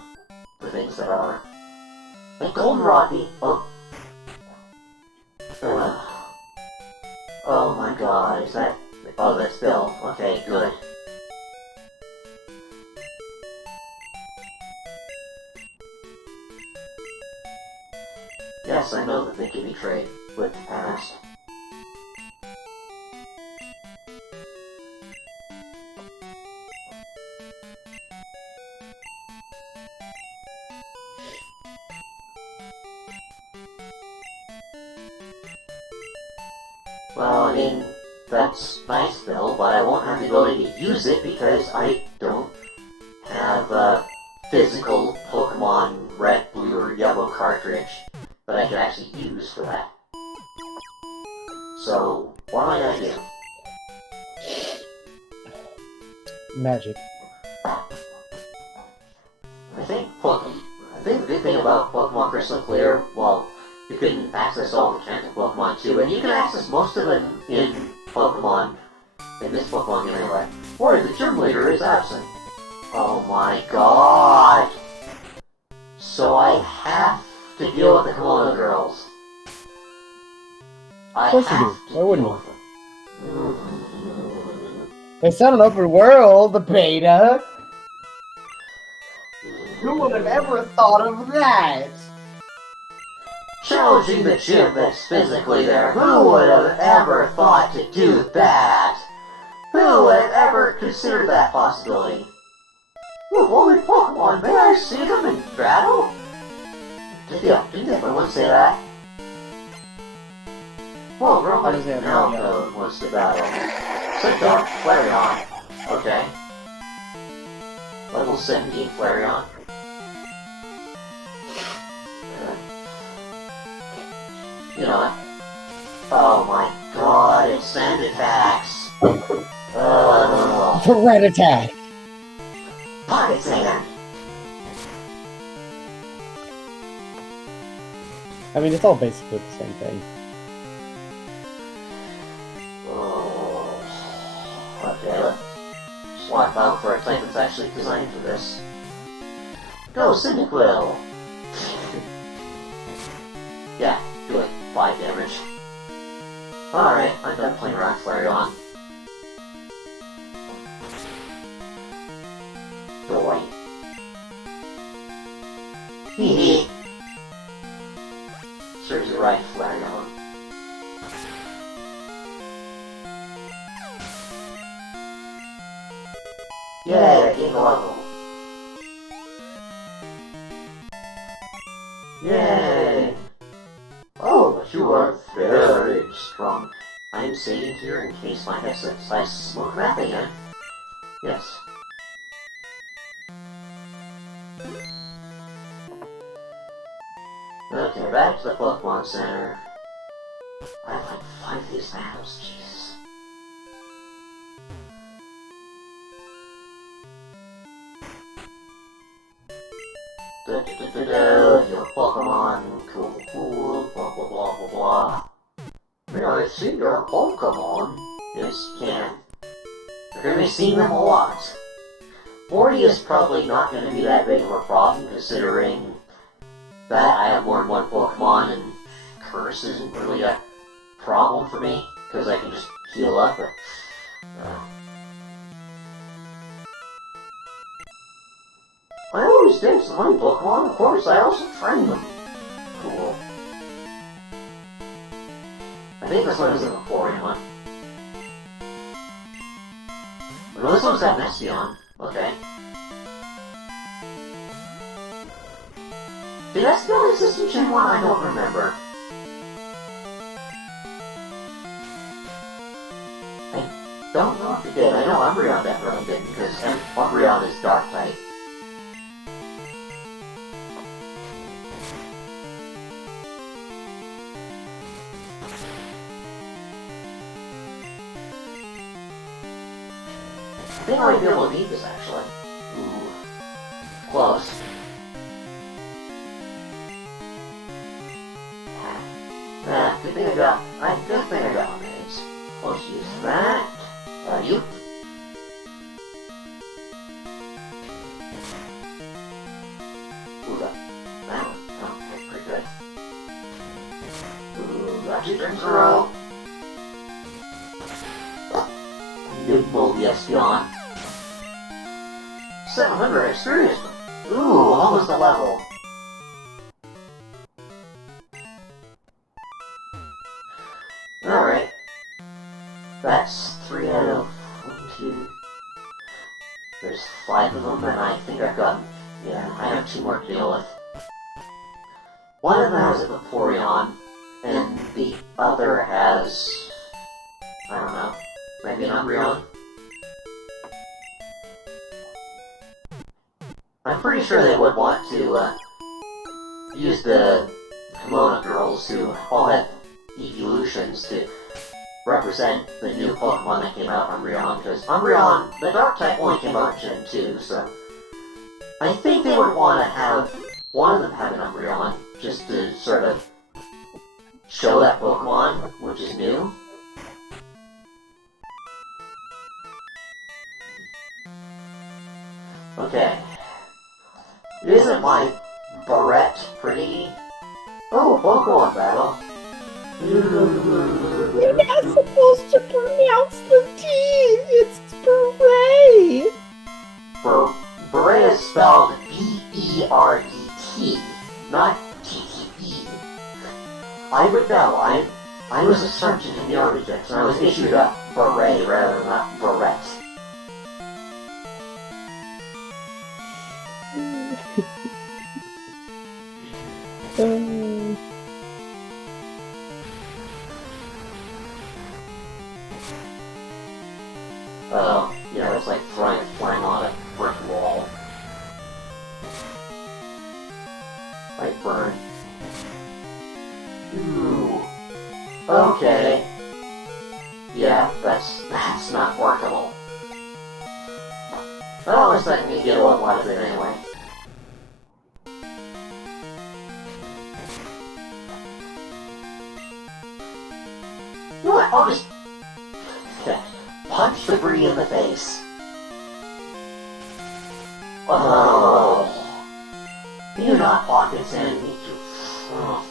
the things that are... Like Goldenrod be... Oh my god, is that... Oh, that's Bill. Okay, good. Yes, I know that they can be traded with the past. Well, I mean, that's nice, Bill, but I won't have the ability to use it because I don't have a physical Pokemon Red, Blue, or Yellow cartridge that I can actually use for that. So, what am I gonna do? Magic. I think the good thing about Pokemon Crystal Clear, well, you can access all the Kanto Pokemon too, and you can access most of them in this Pokemon game anyway. Or the gym leader is absent. Oh my god! So I have to deal with the Komodo girls. Of course you do. Why wouldn't you? you? It's not an open world, the beta. Who would have ever thought of that? Challenging the gym that's physically there. Who would have ever thought to do that? Who would have ever considered that possibility? Ooh, holy Pokemon, may I see them in battle? Didn't everyone say that? Well, How does that Roman wants to battle. So Dark Flareon. Okay. Level 17 Flareon. You know what? Oh my god, it's sand attacks. For red attack. Pocket sand. I mean, it's all basically the same thing. Oh. Okay, let's swap out for a type that's actually designed for this. Go, Cyndaquil! Yeah, do it. 5 damage. Alright, I'm done playing Rock Flareon. Go away. Hee Serves you right, Flareon. Yeah, gain a level. Yay! Oh, but you are very strong. I am saving here in case my headset decides to smoke meth again. Yes. Okay, back to the Pokemon Center. I have like 5 of these battles, Jesus. Your Pokemon, cool, blah blah blah blah blah. May I see your Pokemon? Yes, you can. You're gonna be seeing them a lot. 40 is probably not gonna be that big of a problem, considering that I have more than one Pokemon, and Curse isn't really a problem for me, because I can just heal up, but... I always did my Pokemon, of course, I also train them. Cool. I think this one is a Vaporeon one. No, this one's got Nestion. Okay. Did Espeon exist in Gen 1? I don't remember. I don't know if it did. I know Umbreon definitely didn't, because Umbreon is Dark type. I think I might be able to beat this, actually. Ooh. Close. Good thing I got grenades. Let's use that. You. Ooh, that one. Oh, that's pretty good. Ooh, got 2 turns in a row. Good pull, the Espeon. 700 experience. Ooh, almost a level. Alright. That's 3 out of 1, 2. There's 5 of them, and I think I've got... Yeah, I have 2 more to deal with. One of them has a Vaporeon, and the other has... I don't know. Maybe an Umbreon? I'm pretty sure they would want to, use the Komodo girls, who all have evolutions, to represent the new Pokemon that came out, Umbreon, because Umbreon, the Dark type only came out in Gen 2, so I think they would want to have one of them have an Umbreon, just to sort of show that Pokemon, which is new. Okay. Isn't my barrette pretty? Oh, Pokemon battle. You're not supposed to pronounce the T! It's beret! Beret is spelled B-E-R-E-T, not T-T-E. I would know. I was a sergeant in the Army Rejects, and I was issued a beret rather than a barrette. Oh, yeah, it's like flying on a brick wall. Like burn. Ooh. Okay. Yeah, that's not workable. Well, at least I can get a lot out of it anyway. You know what? I'll just punch debris in the face. Oh. You're not pocket sanding me, you. Oh.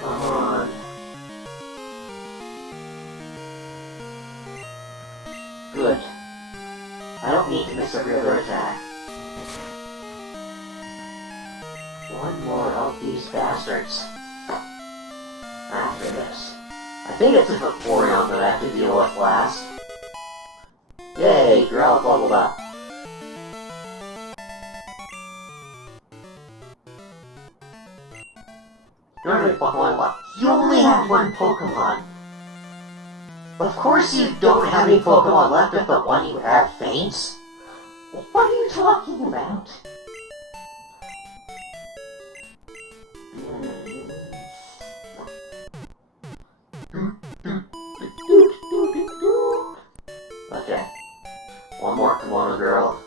Come on. Good. I don't need to miss every other attack. One more of these bastards. After this. I think it's a Vaporeon that I have to deal with last. Yay, Growlithe leveled up. You don't have Pokemon left. You only have one Pokemon. Of course you don't have any Pokemon left if the one you have faints. What are you talking about? Okay. One more Kimono Girl.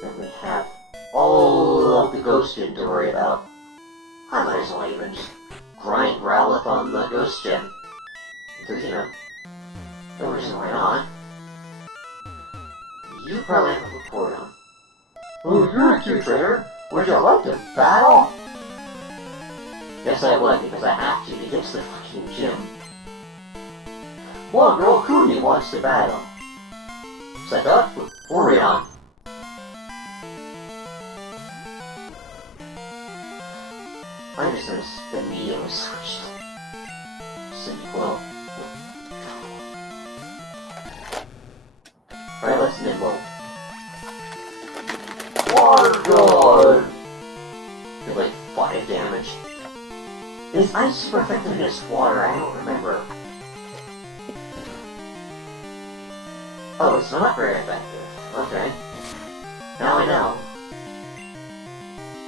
Then we have all of the Ghost Gym to worry about. I might as well even just grind Growlithe on the Ghost Gym. Because, you know, no reason why not. You probably have a Vaporeon. Oh, you're a cute trainer. Would you like to battle? Yes, I would, because I have to. It's the fucking gym. Well, girl, Kuni wants to battle. So I thought Vaporeon. I'm just gonna immediately switch. Simple. Alright, let's nimble. Water Gun! Did like 5 damage. Is ice super effective against water? I don't remember. Oh, it's not very effective. Okay. Now I know.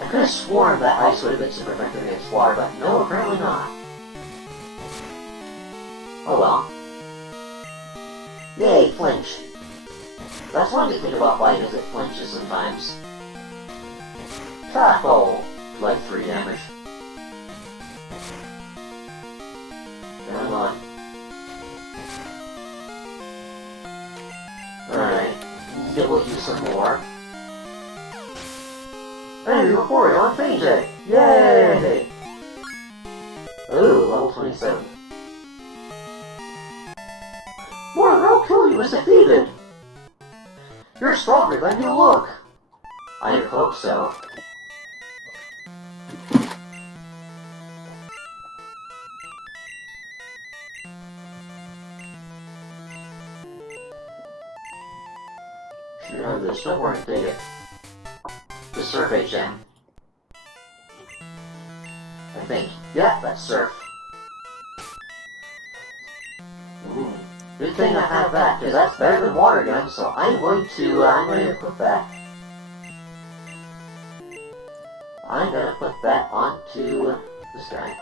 I could have sworn that ice would have been super effective against water, but no, apparently not. Oh well. Yay, flinch. That's one good thing about Light is it flinches sometimes. Tackle! Like 3 damage. Come on. Alright. We'll use some more. Hey, Vaporeon fainted! Yay! Ooh, level 27. Mortal Kill was defeated! You're stronger than you look! I hope so. Should have this, don't worry, take it. The Survey Gem. I think. Yeah, that's Surf. Ooh. Good thing I have that, because that's better than water gun, so I'm going to put that. I'm gonna put that onto this guy.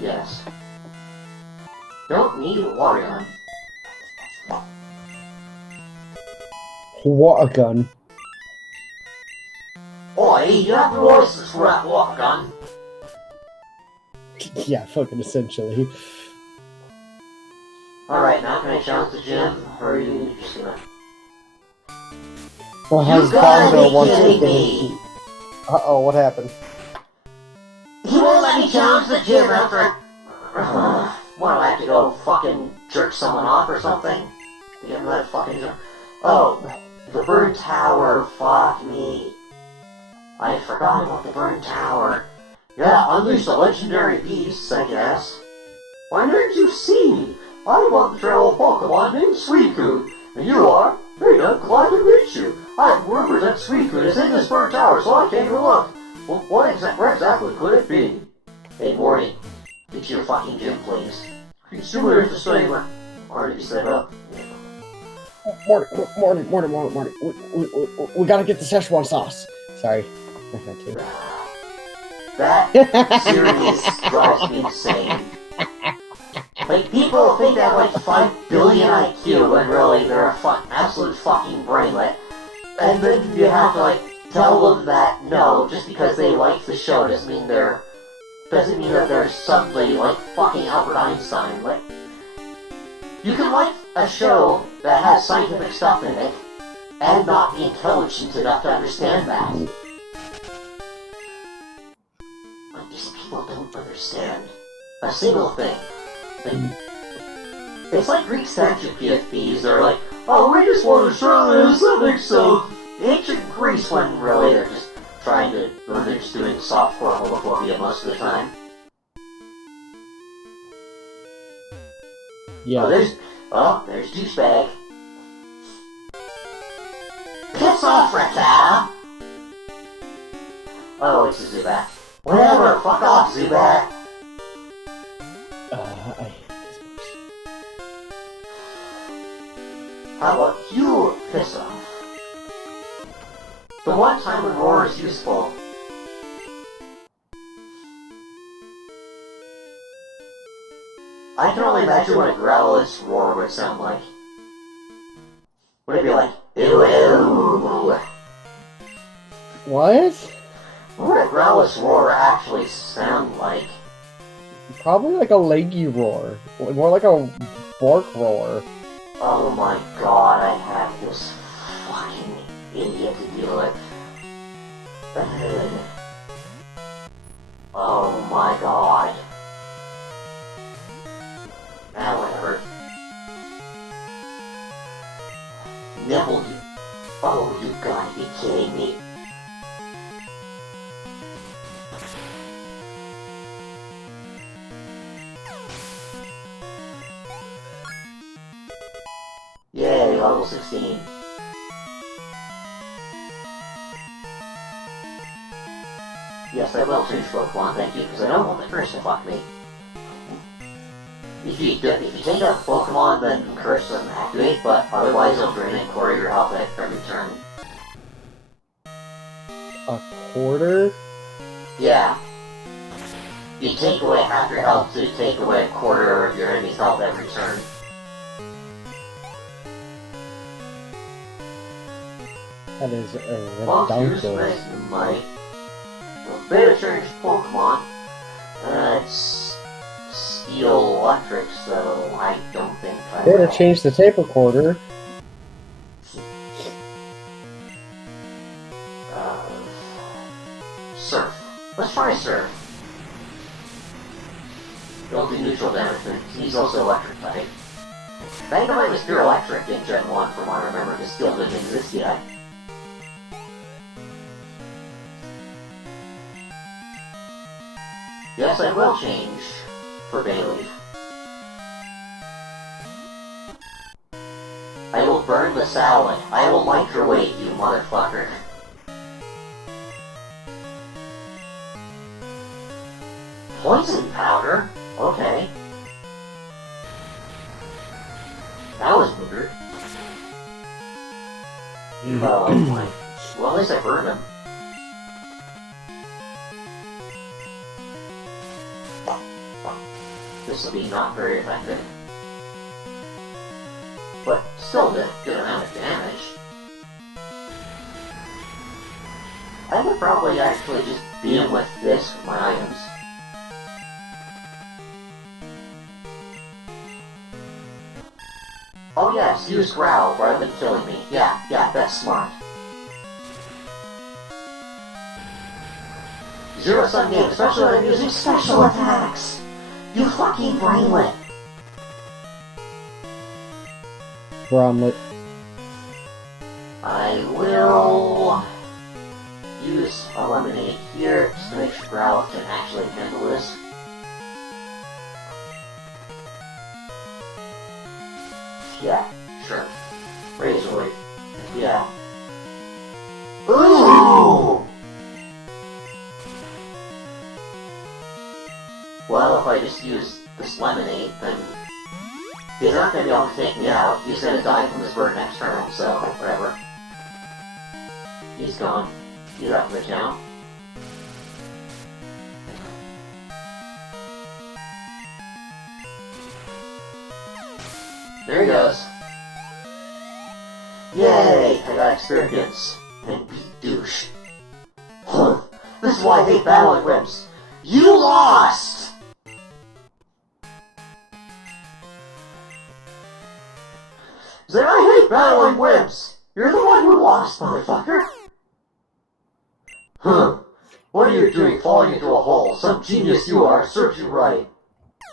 Yes. Don't need a water gun. What a gun. Oi, you have the license for that water gun. Yeah, fucking essentially. Alright, now can I challenge the gym, or are you just gonna... Well, how's You gotta Bongo be once kidding again? me! Uh-oh, what happened? He won't let me challenge the gym after what, do I have to go fucking jerk someone off or something? To get him that fucking jump? Oh, the burn tower, fuck me. I forgot about the burn tower. Yeah, unleash the legendary beasts, I guess. Why didn't you see me? I want the trail Pokemon named Suicune, and you are? Hey, I'm glad to meet you. I have rumors that Suicune is in this burn tower, so I came to look. Well, where exactly could it be? Hey, Morty, get to your fucking gym, please. Consumers to say what already set up. Morty. We gotta get the Szechuan sauce. Sorry. I had to. That series drives me insane. Like, people think they have like 5 billion IQ when really they're a absolute fucking brainlet. And then you have to like tell them that no, just because they like the show doesn't mean that they're suddenly like fucking Albert Einstein. Like, you can like a show that has scientific stuff in it and not be intelligent enough to understand that. Like, these people don't understand a single thing. Like, it's like Greek statue PFPs. They're like, oh, we just want to show the aesthetics of ancient Greece, when really they're just they're just doing softcore homophobia most of the time. Yeah. There's douchebag. Piss off, reptile! Oh, it's a Zubat. Whatever, fuck off, Zubat! I hate this person. How about you piss off? The one time when roar is useful. I can only imagine what a Growlithe roar would sound like. Would it be like, ew ew? What? What would a Growlithe roar actually sound like? Probably like a leggy roar. More like a bark roar. Oh my god, I have this fucking idiot to deal with. Oh my god. Ah, whatever. Nibble, you. Oh, you gotta be kidding me. Yay, level 16. Yes, I will change Pokemon, thank you, because I don't want the curse to fuck me. If you take out Pokemon, then curse doesn't activate, but otherwise it'll drain and quarter your health at every turn. A quarter? Yeah. You take away half your health to take away a quarter of your enemy's health every turn. That is Well, here's ridiculous. my beta change Pokemon. It's Steel Electric, so I don't think I Better will. change the tape recorder. Surf. Let's try Surf. It'll do neutral damage, but he's also electric type. Magnemite was pure electric in Gen 1, from what I remember, because Steel didn't exist yet. Yes, I will change for Bayleaf. I will burn the salad. I will microwave you, motherfucker. Poison powder? Okay. That was weird. Oh boy. Well, at least I burned him. This will be not very effective. But still did a good amount of damage. I would probably actually just beat him with this with my items. Oh yes, use growl rather than killing me. Yeah, that's smart. Zero-sum game, especially when I'm using special attacks! You fucking brainlet! Bromlet. I will use a lemonade here just to make sure Growl can actually handle this. Yeah, sure. Razor. Yeah. Ooh! Well, if I just use this lemonade, then he's not gonna be able to take me out. He's gonna die from this bird next turn, so whatever. He's gone. He's out of the town. There he goes. Yay! I got experience. And beat douche. Huh. This is why I hate battling wimps. You lost! Then I hate battling wimps! You're the one who lost, motherfucker! Huh. What are you doing falling into a hole? Some genius you are, serves you right.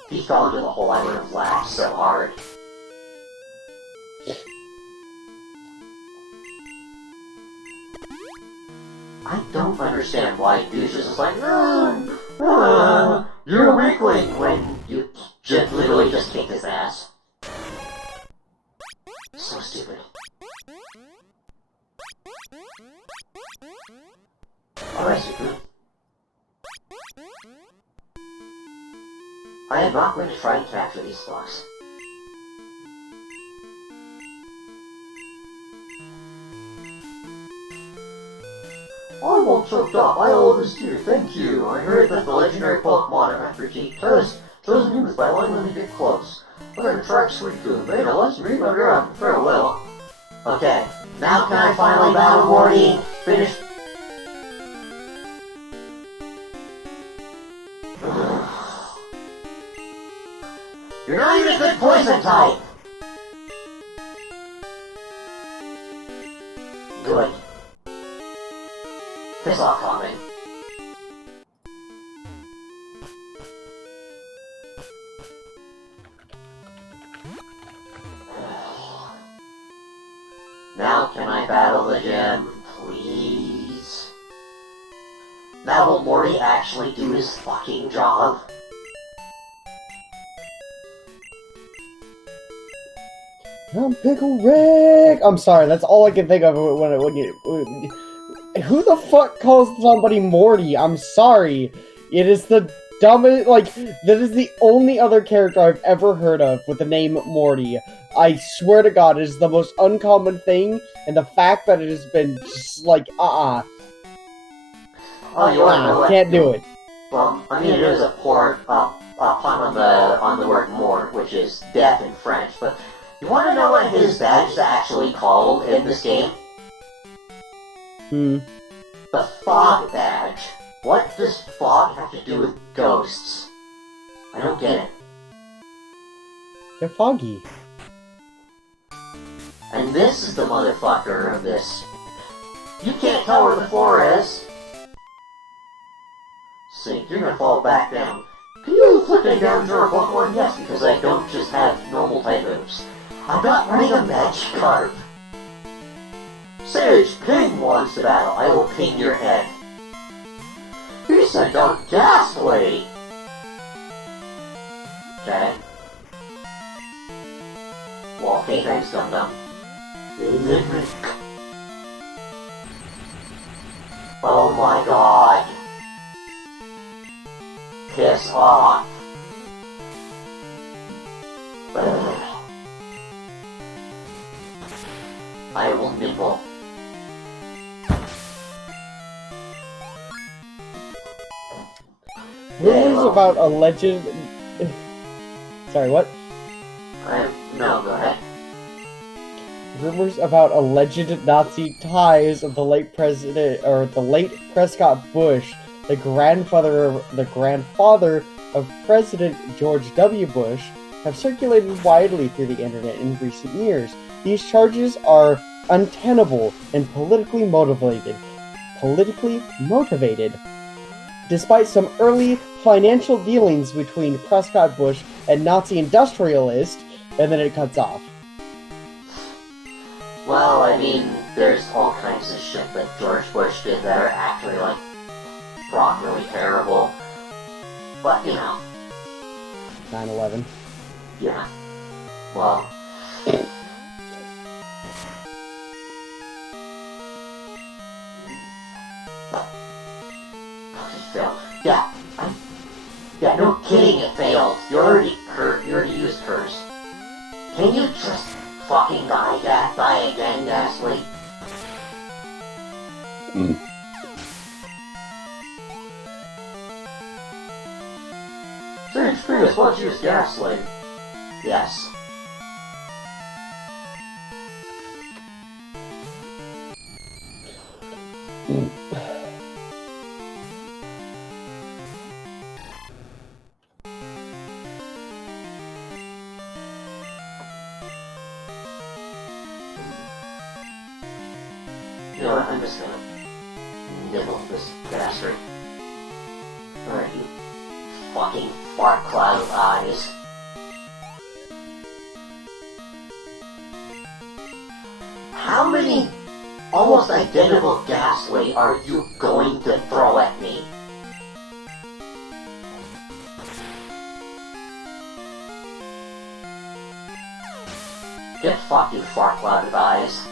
If he fell into the hole, I would have laughed so hard. I don't understand why douche is just like, you're a weakling when you literally just kicked his ass. So stupid. Alright, Suku. I am not going to try and capture these blocks. I'm all choked up. I owe this to you. Thank you. I heard that the legendary Pokemon refugee chosen humans by letting them get close. I'm gonna try to sweet food. Made a lesson me, but you're farewell. Okay, now can I finally battle Morty? Finish. You're not even a good poison type! Good. Piss off coming. Now can I battle the gym, please? Now will Morty actually do his fucking job? I'm Pickle Rick! I'm sorry, that's all I can think of when you... Who the fuck calls somebody Morty? I'm sorry. It is the dumbest, like, that is the only other character I've ever heard of with the name Morty. I swear to God, it is the most uncommon thing, and the fact that it has been just like, Oh, you wanna know what? Can't do it. Well, I mean, it is a pun on the word mort, which is death in French, but you wanna know what his badge is actually called in this game? The Fog Badge. What does fog have to do with ghosts? I don't get it. They're foggy. And this is the motherfucker of this. You can't tell where the floor is. Sink, you're gonna fall back down. Can you flip me down to our Pokemon? Yes, because I don't just have normal type moves. I'm not running a Magikarp. Sage, Ping wants to battle. I will ping your head. He sent out Ghastly! Okay. Well, okay, thanks, Dum Dum. Oh my god. Piss off. I will nibble. Rumors about alleged... Sorry, what? No, go ahead. Rumors about alleged Nazi ties of the late Prescott Bush, the grandfather of President George W. Bush, have circulated widely through the internet in recent years. These charges are untenable and politically motivated. Despite some early financial dealings between Prescott Bush and Nazi industrialists, and then it cuts off. Well, I mean, there's all kinds of shit that George Bush did that are actually, like, properly terrible. But, you know. 9/11. Yeah. Well. Yeah. Yeah, no kidding, it failed. You already used hers. Can you just fucking die again, Ghastly? Stage 3 is what use Ghastly. Yes. You know what, I'm just gonna nibble this bastard. Alright, you fucking fart cloud eyes. How many almost identical Ghastly are you going to throw at me? Get fucked, you fart cloud eyes.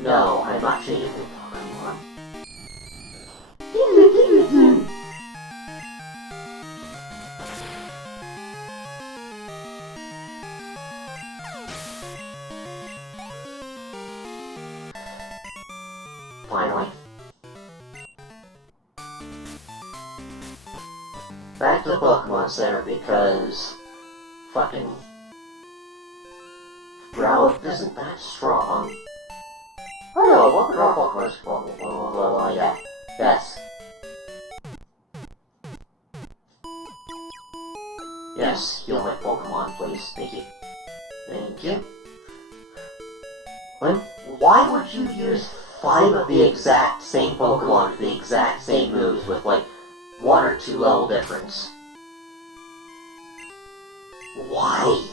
No, I'm not changing the Pokemon. Finally. Back to the Pokemon Center because fucking Growlithe isn't that strong. Hello, welcome to our Pokemon. Yeah. Yes. Yes, heal my Pokemon, please. Thank you. Thank you. Why would you use 5 of the exact same Pokemon with the exact same moves with, like, 1 or 2 level difference? Why?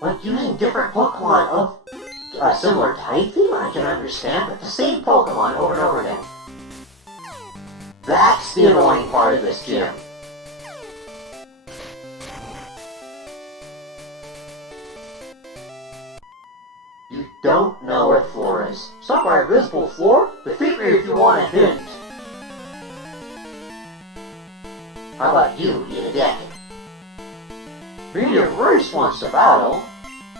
Like, using different Pokemon of a similar type theme, I can understand, but the same Pokemon over and over again. That's the annoying part of this gym. You don't know where the floor is. Stop by our visible floor? Defeat me if you want a hint. How about you eat a dick? Medium Race wants to battle.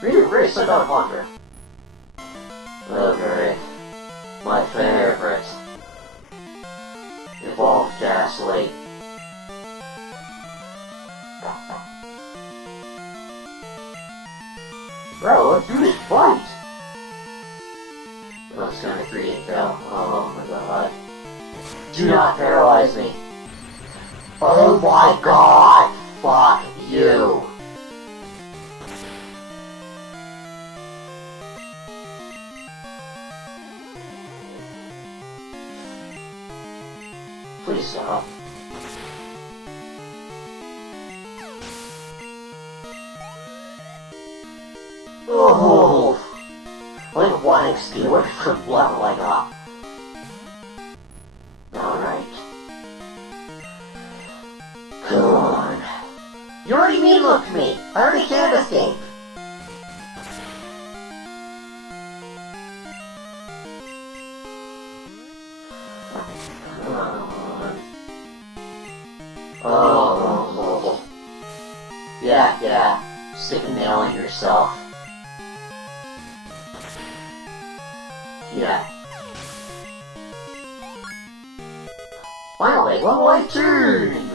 Medium Race sent out Hunter. Oh great. My favorite. Evolved Ghastly. Bro, let's do this fight! That's gonna create though. Oh my god. Do not paralyze me. Oh my god! Fuck you! Please stop. Oh! Like 1 XP away from leveling up. Alright. Come on. You already mean-looked me. I already can't escape. Come on. Oh. Yeah. Stick a nail in yourself. Yeah. Finally, level 18!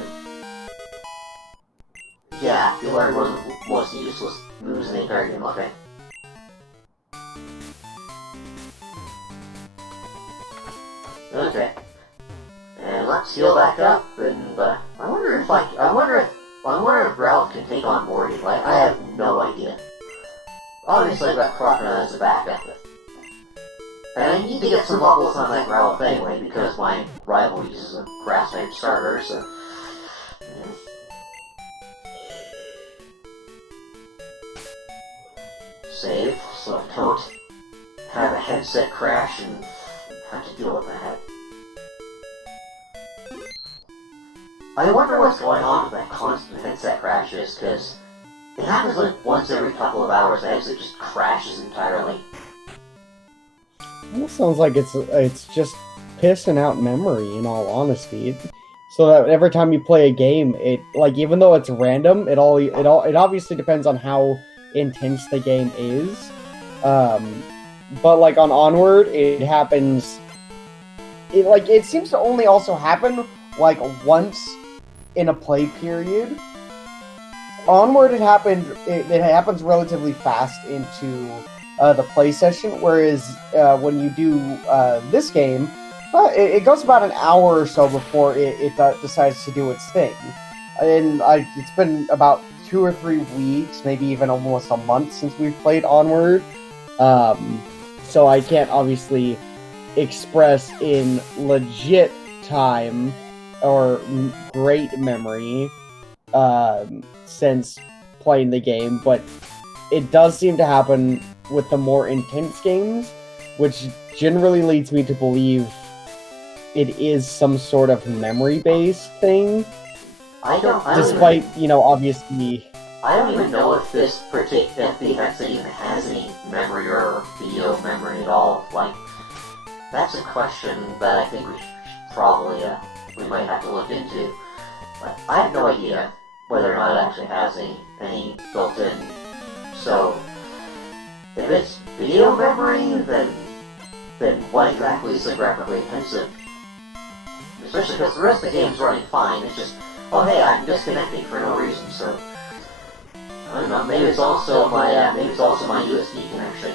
Yeah, you learned one of the most useless moves in the entire game, okay. Okay. And let's heal back up, and, I wonder if Ralph can take on Morty. Like, I have no idea. Obviously, I've got Crocodile as a backup, and I need to get some levels on that Ralph anyway, because my rival uses a grass-type starter, so... Save, so I don't have a headset crash and have to deal with that. I wonder what's going on with that constant headset crashes, because it happens like once every couple of hours, and it just crashes entirely. It sounds like it's just pissing out memory, in all honesty. So that every time you play a game, it, like, even though it's random, it obviously depends on how intense the game is. But like on Onward, it happens. It seems to only also happen like once in a play period. Onward, it happens relatively fast into the play session, whereas when you do this game, it goes about an hour or so before it decides to do its thing. And it's been about 2 or 3 weeks, maybe even almost a month since we've played Onward. So I can't obviously express in legit time or great memory since playing the game, but it does seem to happen with the more intense games, which generally leads me to believe it is some sort of memory-based thing. Despite, obviously... I don't even know if this particular FBX even has any memory or video memory at all. Like, that's a question that I think we should probably, we might have to look into. But I have no idea whether or not it actually has any built-in. So, if it's video memory, then what exactly is the graphically intensive? Especially because the rest of the game's running fine, it's just, oh hey, I'm disconnecting for no reason, so... I don't know, maybe it's also my USB connection.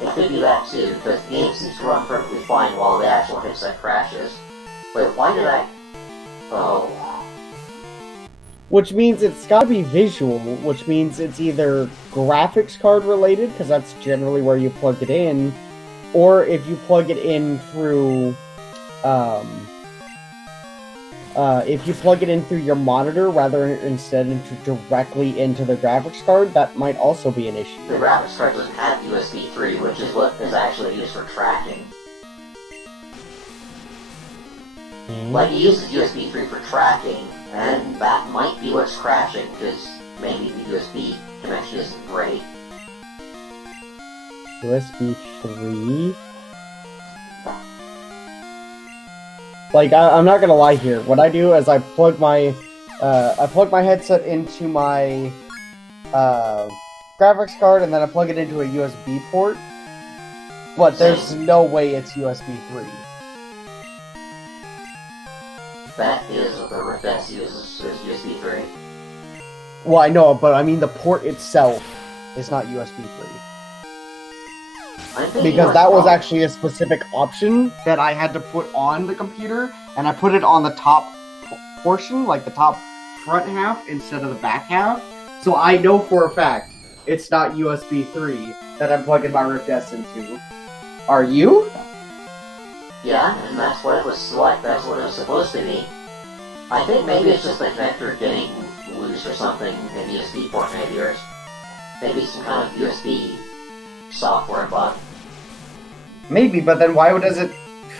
It could be that too, because the game seems to run perfectly fine while the actual headset crashes. Wait, why did I... Oh... Which means it's gotta be visual, which means it's either graphics card related, because that's generally where you plug it in, or if you plug it in through, if you plug it in through your monitor instead directly into the graphics card, that might also be an issue. The graphics card doesn't have USB 3, which is what is actually used for tracking. Like, it uses USB 3 for tracking, and that might be what's crashing, because maybe the USB connection isn't great. USB 3? Like, I'm not gonna lie here. What I do is I plug my headset into my graphics card, and then I plug it into a USB port. But there's no way it's USB 3. That is what the best uses is USB 3. Well, I know, but I mean the port itself is not USB 3. Because that was actually a specific option that I had to put on the computer, and I put it on the top portion, like the top front half, instead of the back half. So I know for a fact it's not USB 3 that I'm plugging my Rift S into. Are you? Yeah, and that's what it was like. That's what it was supposed to be. I think maybe it's just the connector getting loose or something in the USB port, maybe, or maybe some kind of USB software bug. Maybe, but then why does it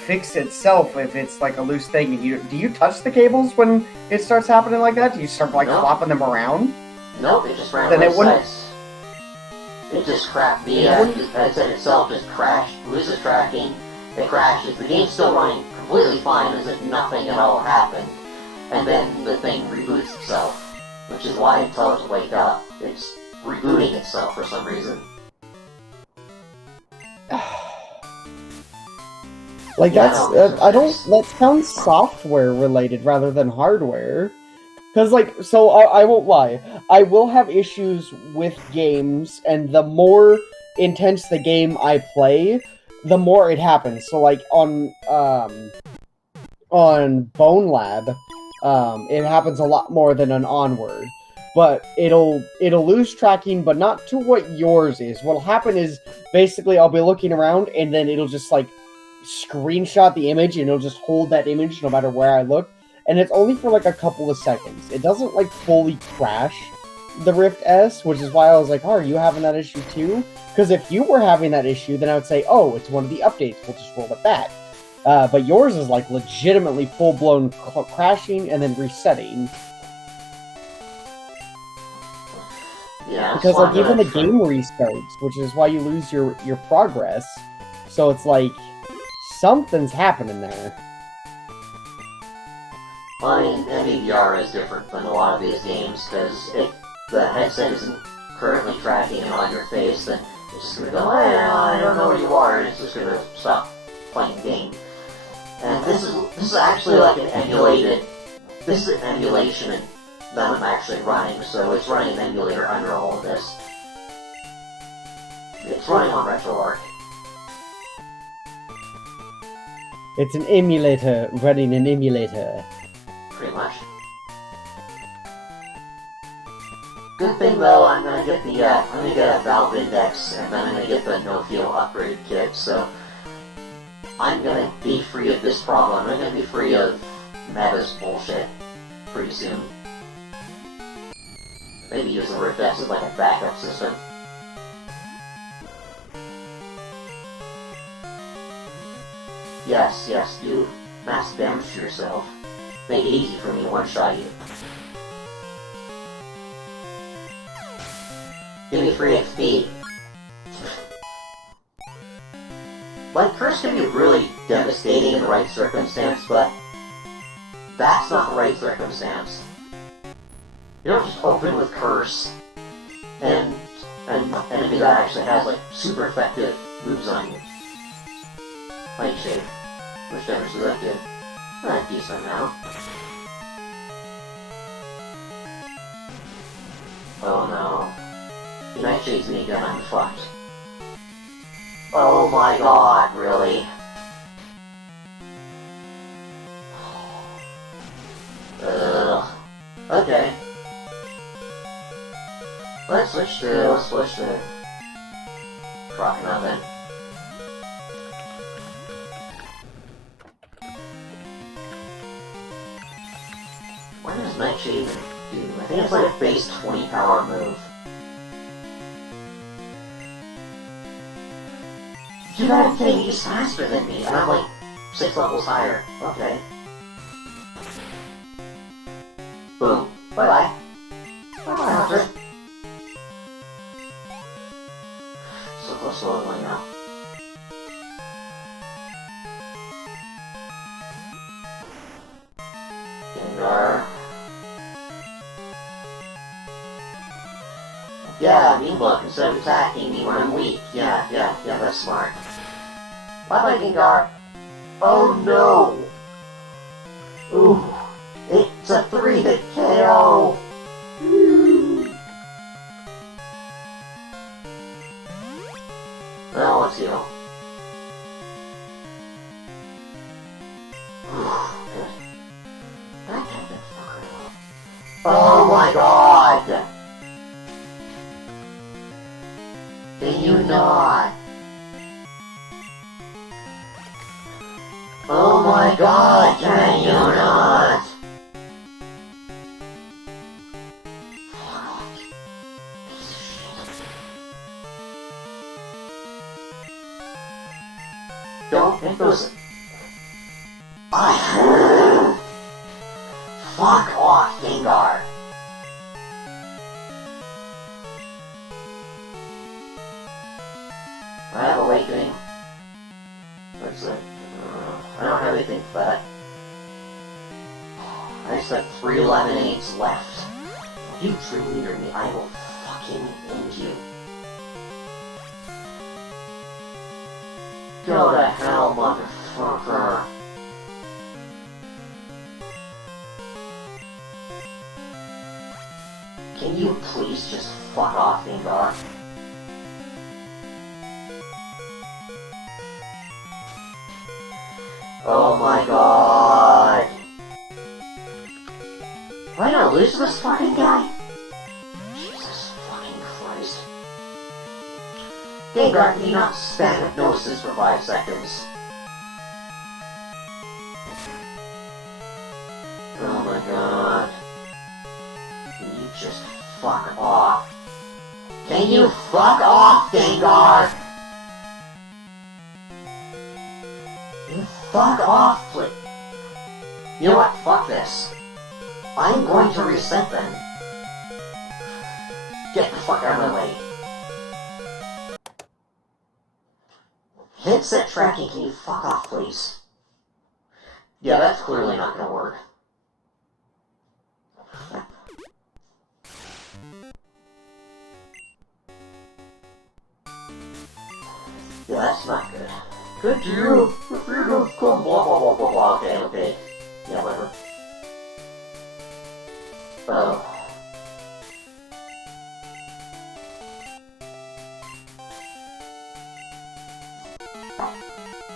fix itself if it's like a loose thing? Do you touch the cables when it starts happening like that? Do you start like flopping them around? Nope, it just ran then it wouldn't. It just crashed. The headset itself just crashed, loses tracking. It crashes. The game's still running completely fine as if nothing at all happened. And then the thing reboots itself, which is why it tells it to wake up. It's rebooting itself for some reason. Like, Yeah, that sounds software related rather than hardware. Because, like, so I won't lie. I will have issues with games, and the more intense the game I play, the more it happens. So, like, on Bone Lab, it happens a lot more than on Onward. But it'll lose tracking, but not to what yours is. What'll happen is, basically, I'll be looking around, and then it'll just, like, screenshot the image, and it'll just hold that image no matter where I look. And it's only for, like, a couple of seconds. It doesn't, like, fully crash the Rift S, which is why I was like, oh, are you having that issue too? Because if you were having that issue, then I would say, oh, it's one of the updates, we'll just roll it back. But yours is, like, legitimately full-blown crashing and then resetting. Yeah, because, like, even the game restarts, which is why you lose your progress. So it's like, something's happening there. Well, I mean, MVR is different than a lot of these games, because if the headset isn't currently tracking it on your face, then it's just gonna go, hey, I don't know where you are, and it's just gonna stop playing the game. And this is actually like an emulated, this is an emulation that I'm actually running, so it's running an emulator under all of this. It's running on RetroArch. It's an emulator running an emulator. Pretty much. Good thing though, I'm gonna get a Valve Index, and then I'm gonna get the No-Feel upgrade kit, so I'm gonna be free of this problem. I'm gonna be free of Meta's bullshit pretty soon. Maybe use the Rift S as like a backup system. Yes, do mass damage to yourself. Make it easy for me to one-shot you. Give me free XP. Like, Curse can be really devastating in the right circumstance, but that's not the right circumstance. You don't just open with Curse and an enemy that actually has, like, super effective moves on you. Nightshade. Which damage does that do? Decent now. Oh no. Nightshade's me again, I'm fucked. Oh my god, really? Ugh. Okay. Let's switch to Crocodile then. What does Nightshade even do? I think it's like a base 20 power move. You gotta be kidding me, he's faster than me, and I'm like 6 levels higher. Okay. Boom. Bye-bye. Bye-bye, Hunter. So close to leveling now. Gengar. Yeah, Meanblock instead of attacking me when I'm weak. Yeah, that's smart. Bye-bye, Gengar. Oh no! Ooh, it's a 3-hit KO! Well, let's heal. Oh my god! Can you not? Oh my god, can you not? Don't make those... Fuck off, Gengar! I have Awakening. What's it? I don't have anything for that. I just have 3 lemonades left. If you dream near me, I will fucking end you. Go to hell, motherfucker. Can you please just fuck off, Gengar? Oh my god. Am I gonna lose this fucking guy? Jesus fucking Christ. Gengar, can you not spam hypnosis for 5 seconds? Oh my god. Can you just fuck off? Can you fuck off, Gengar? You fuck off, please. You know what? Fuck this. I'm going to reset them. Get the fuck out of my way. Headset tracking, can you fuck off, please? Yeah, that's clearly not gonna work. Yeah, that's not good. Good to you. Blah, blah, blah, blah, blah. Okay, okay. Yeah, whatever.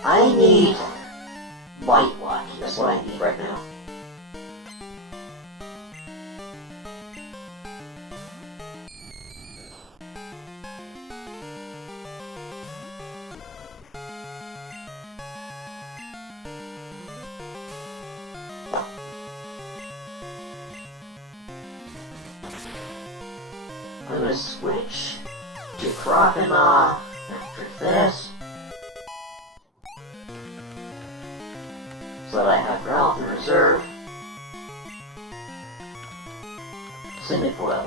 I need White Luck. That's what I need right now. I'm gonna switch to Croconaw after this, so that I have Ralph in reserve. Cyndaquil.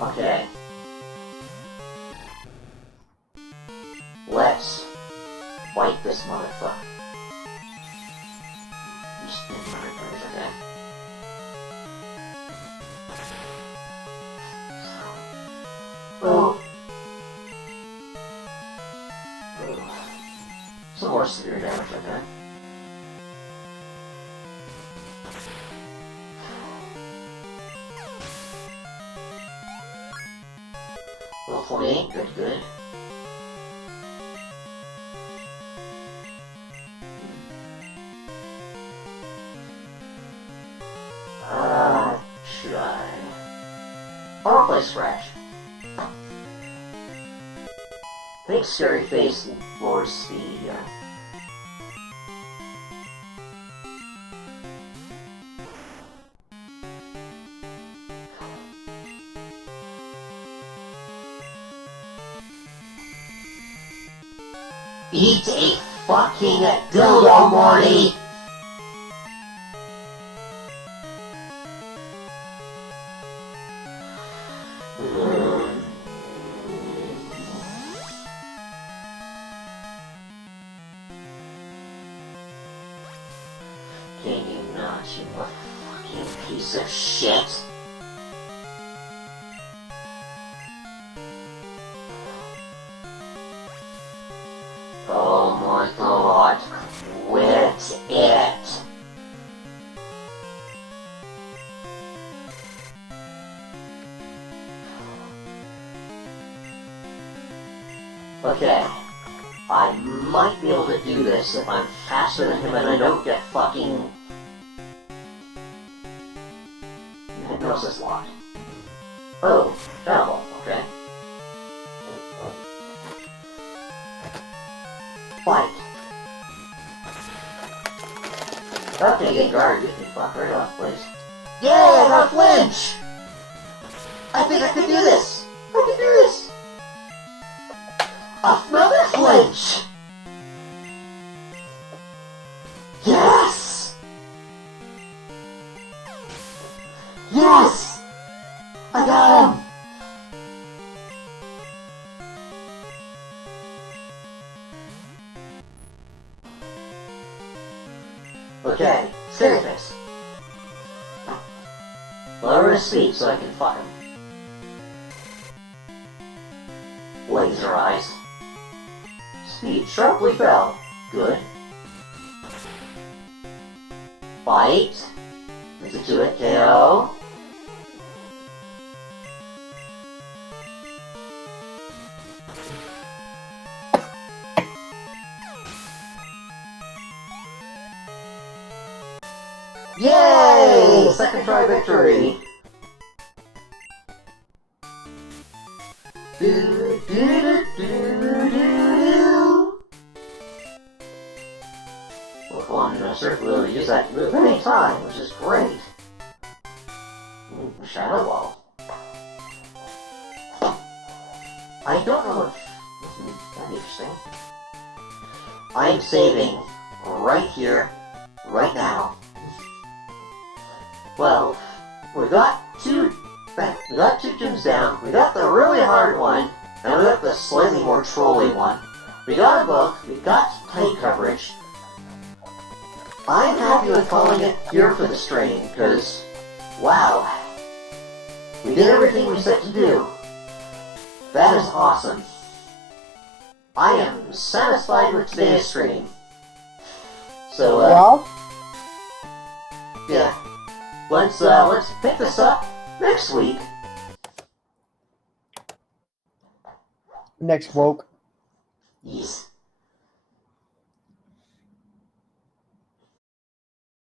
Okay. Let's wipe this motherfucker. You spin motherfuckers, okay? Oh. Some more severe damage, okay? Level 28, good, good. Should I? I'll replace Scratch. I think Scary Face lowers speed, yeah. Eat a fucking dildo, Morty! Can you not, you fucking piece of shit? Oh my god, quit it! Okay, I might be able to do this if I'm faster than him and I don't get fucking hypnosis locked. Oh, terrible, okay. Fight. Okay, Gengar, you can fuck right off, please. Yeah, I got a flinch! I think I can do this! I can do this! Another flinch! Yes! Yes! I got him! Okay, Scary Face. Lower his speed so I can fuck him. Laser Eyes. Speed sharply fell. Good. Bite. Makes it 2-hit KO. Yay! Second try victory! Do, do, do, do, do. With one circle, use that move any time, which is great. Ooh, Shadow Wall. I don't know if... That's interesting. I'm saving right here, right now. Well, we got two gyms down, we got the really hard one, and we got the slightly more trolly one. We got a book, we got tight coverage. I'm happy with calling it here for the stream, because, wow, we did everything we set to do. That is awesome. I am satisfied with today's stream. So, yeah. Let's pick this up next week. Next woke. Yes.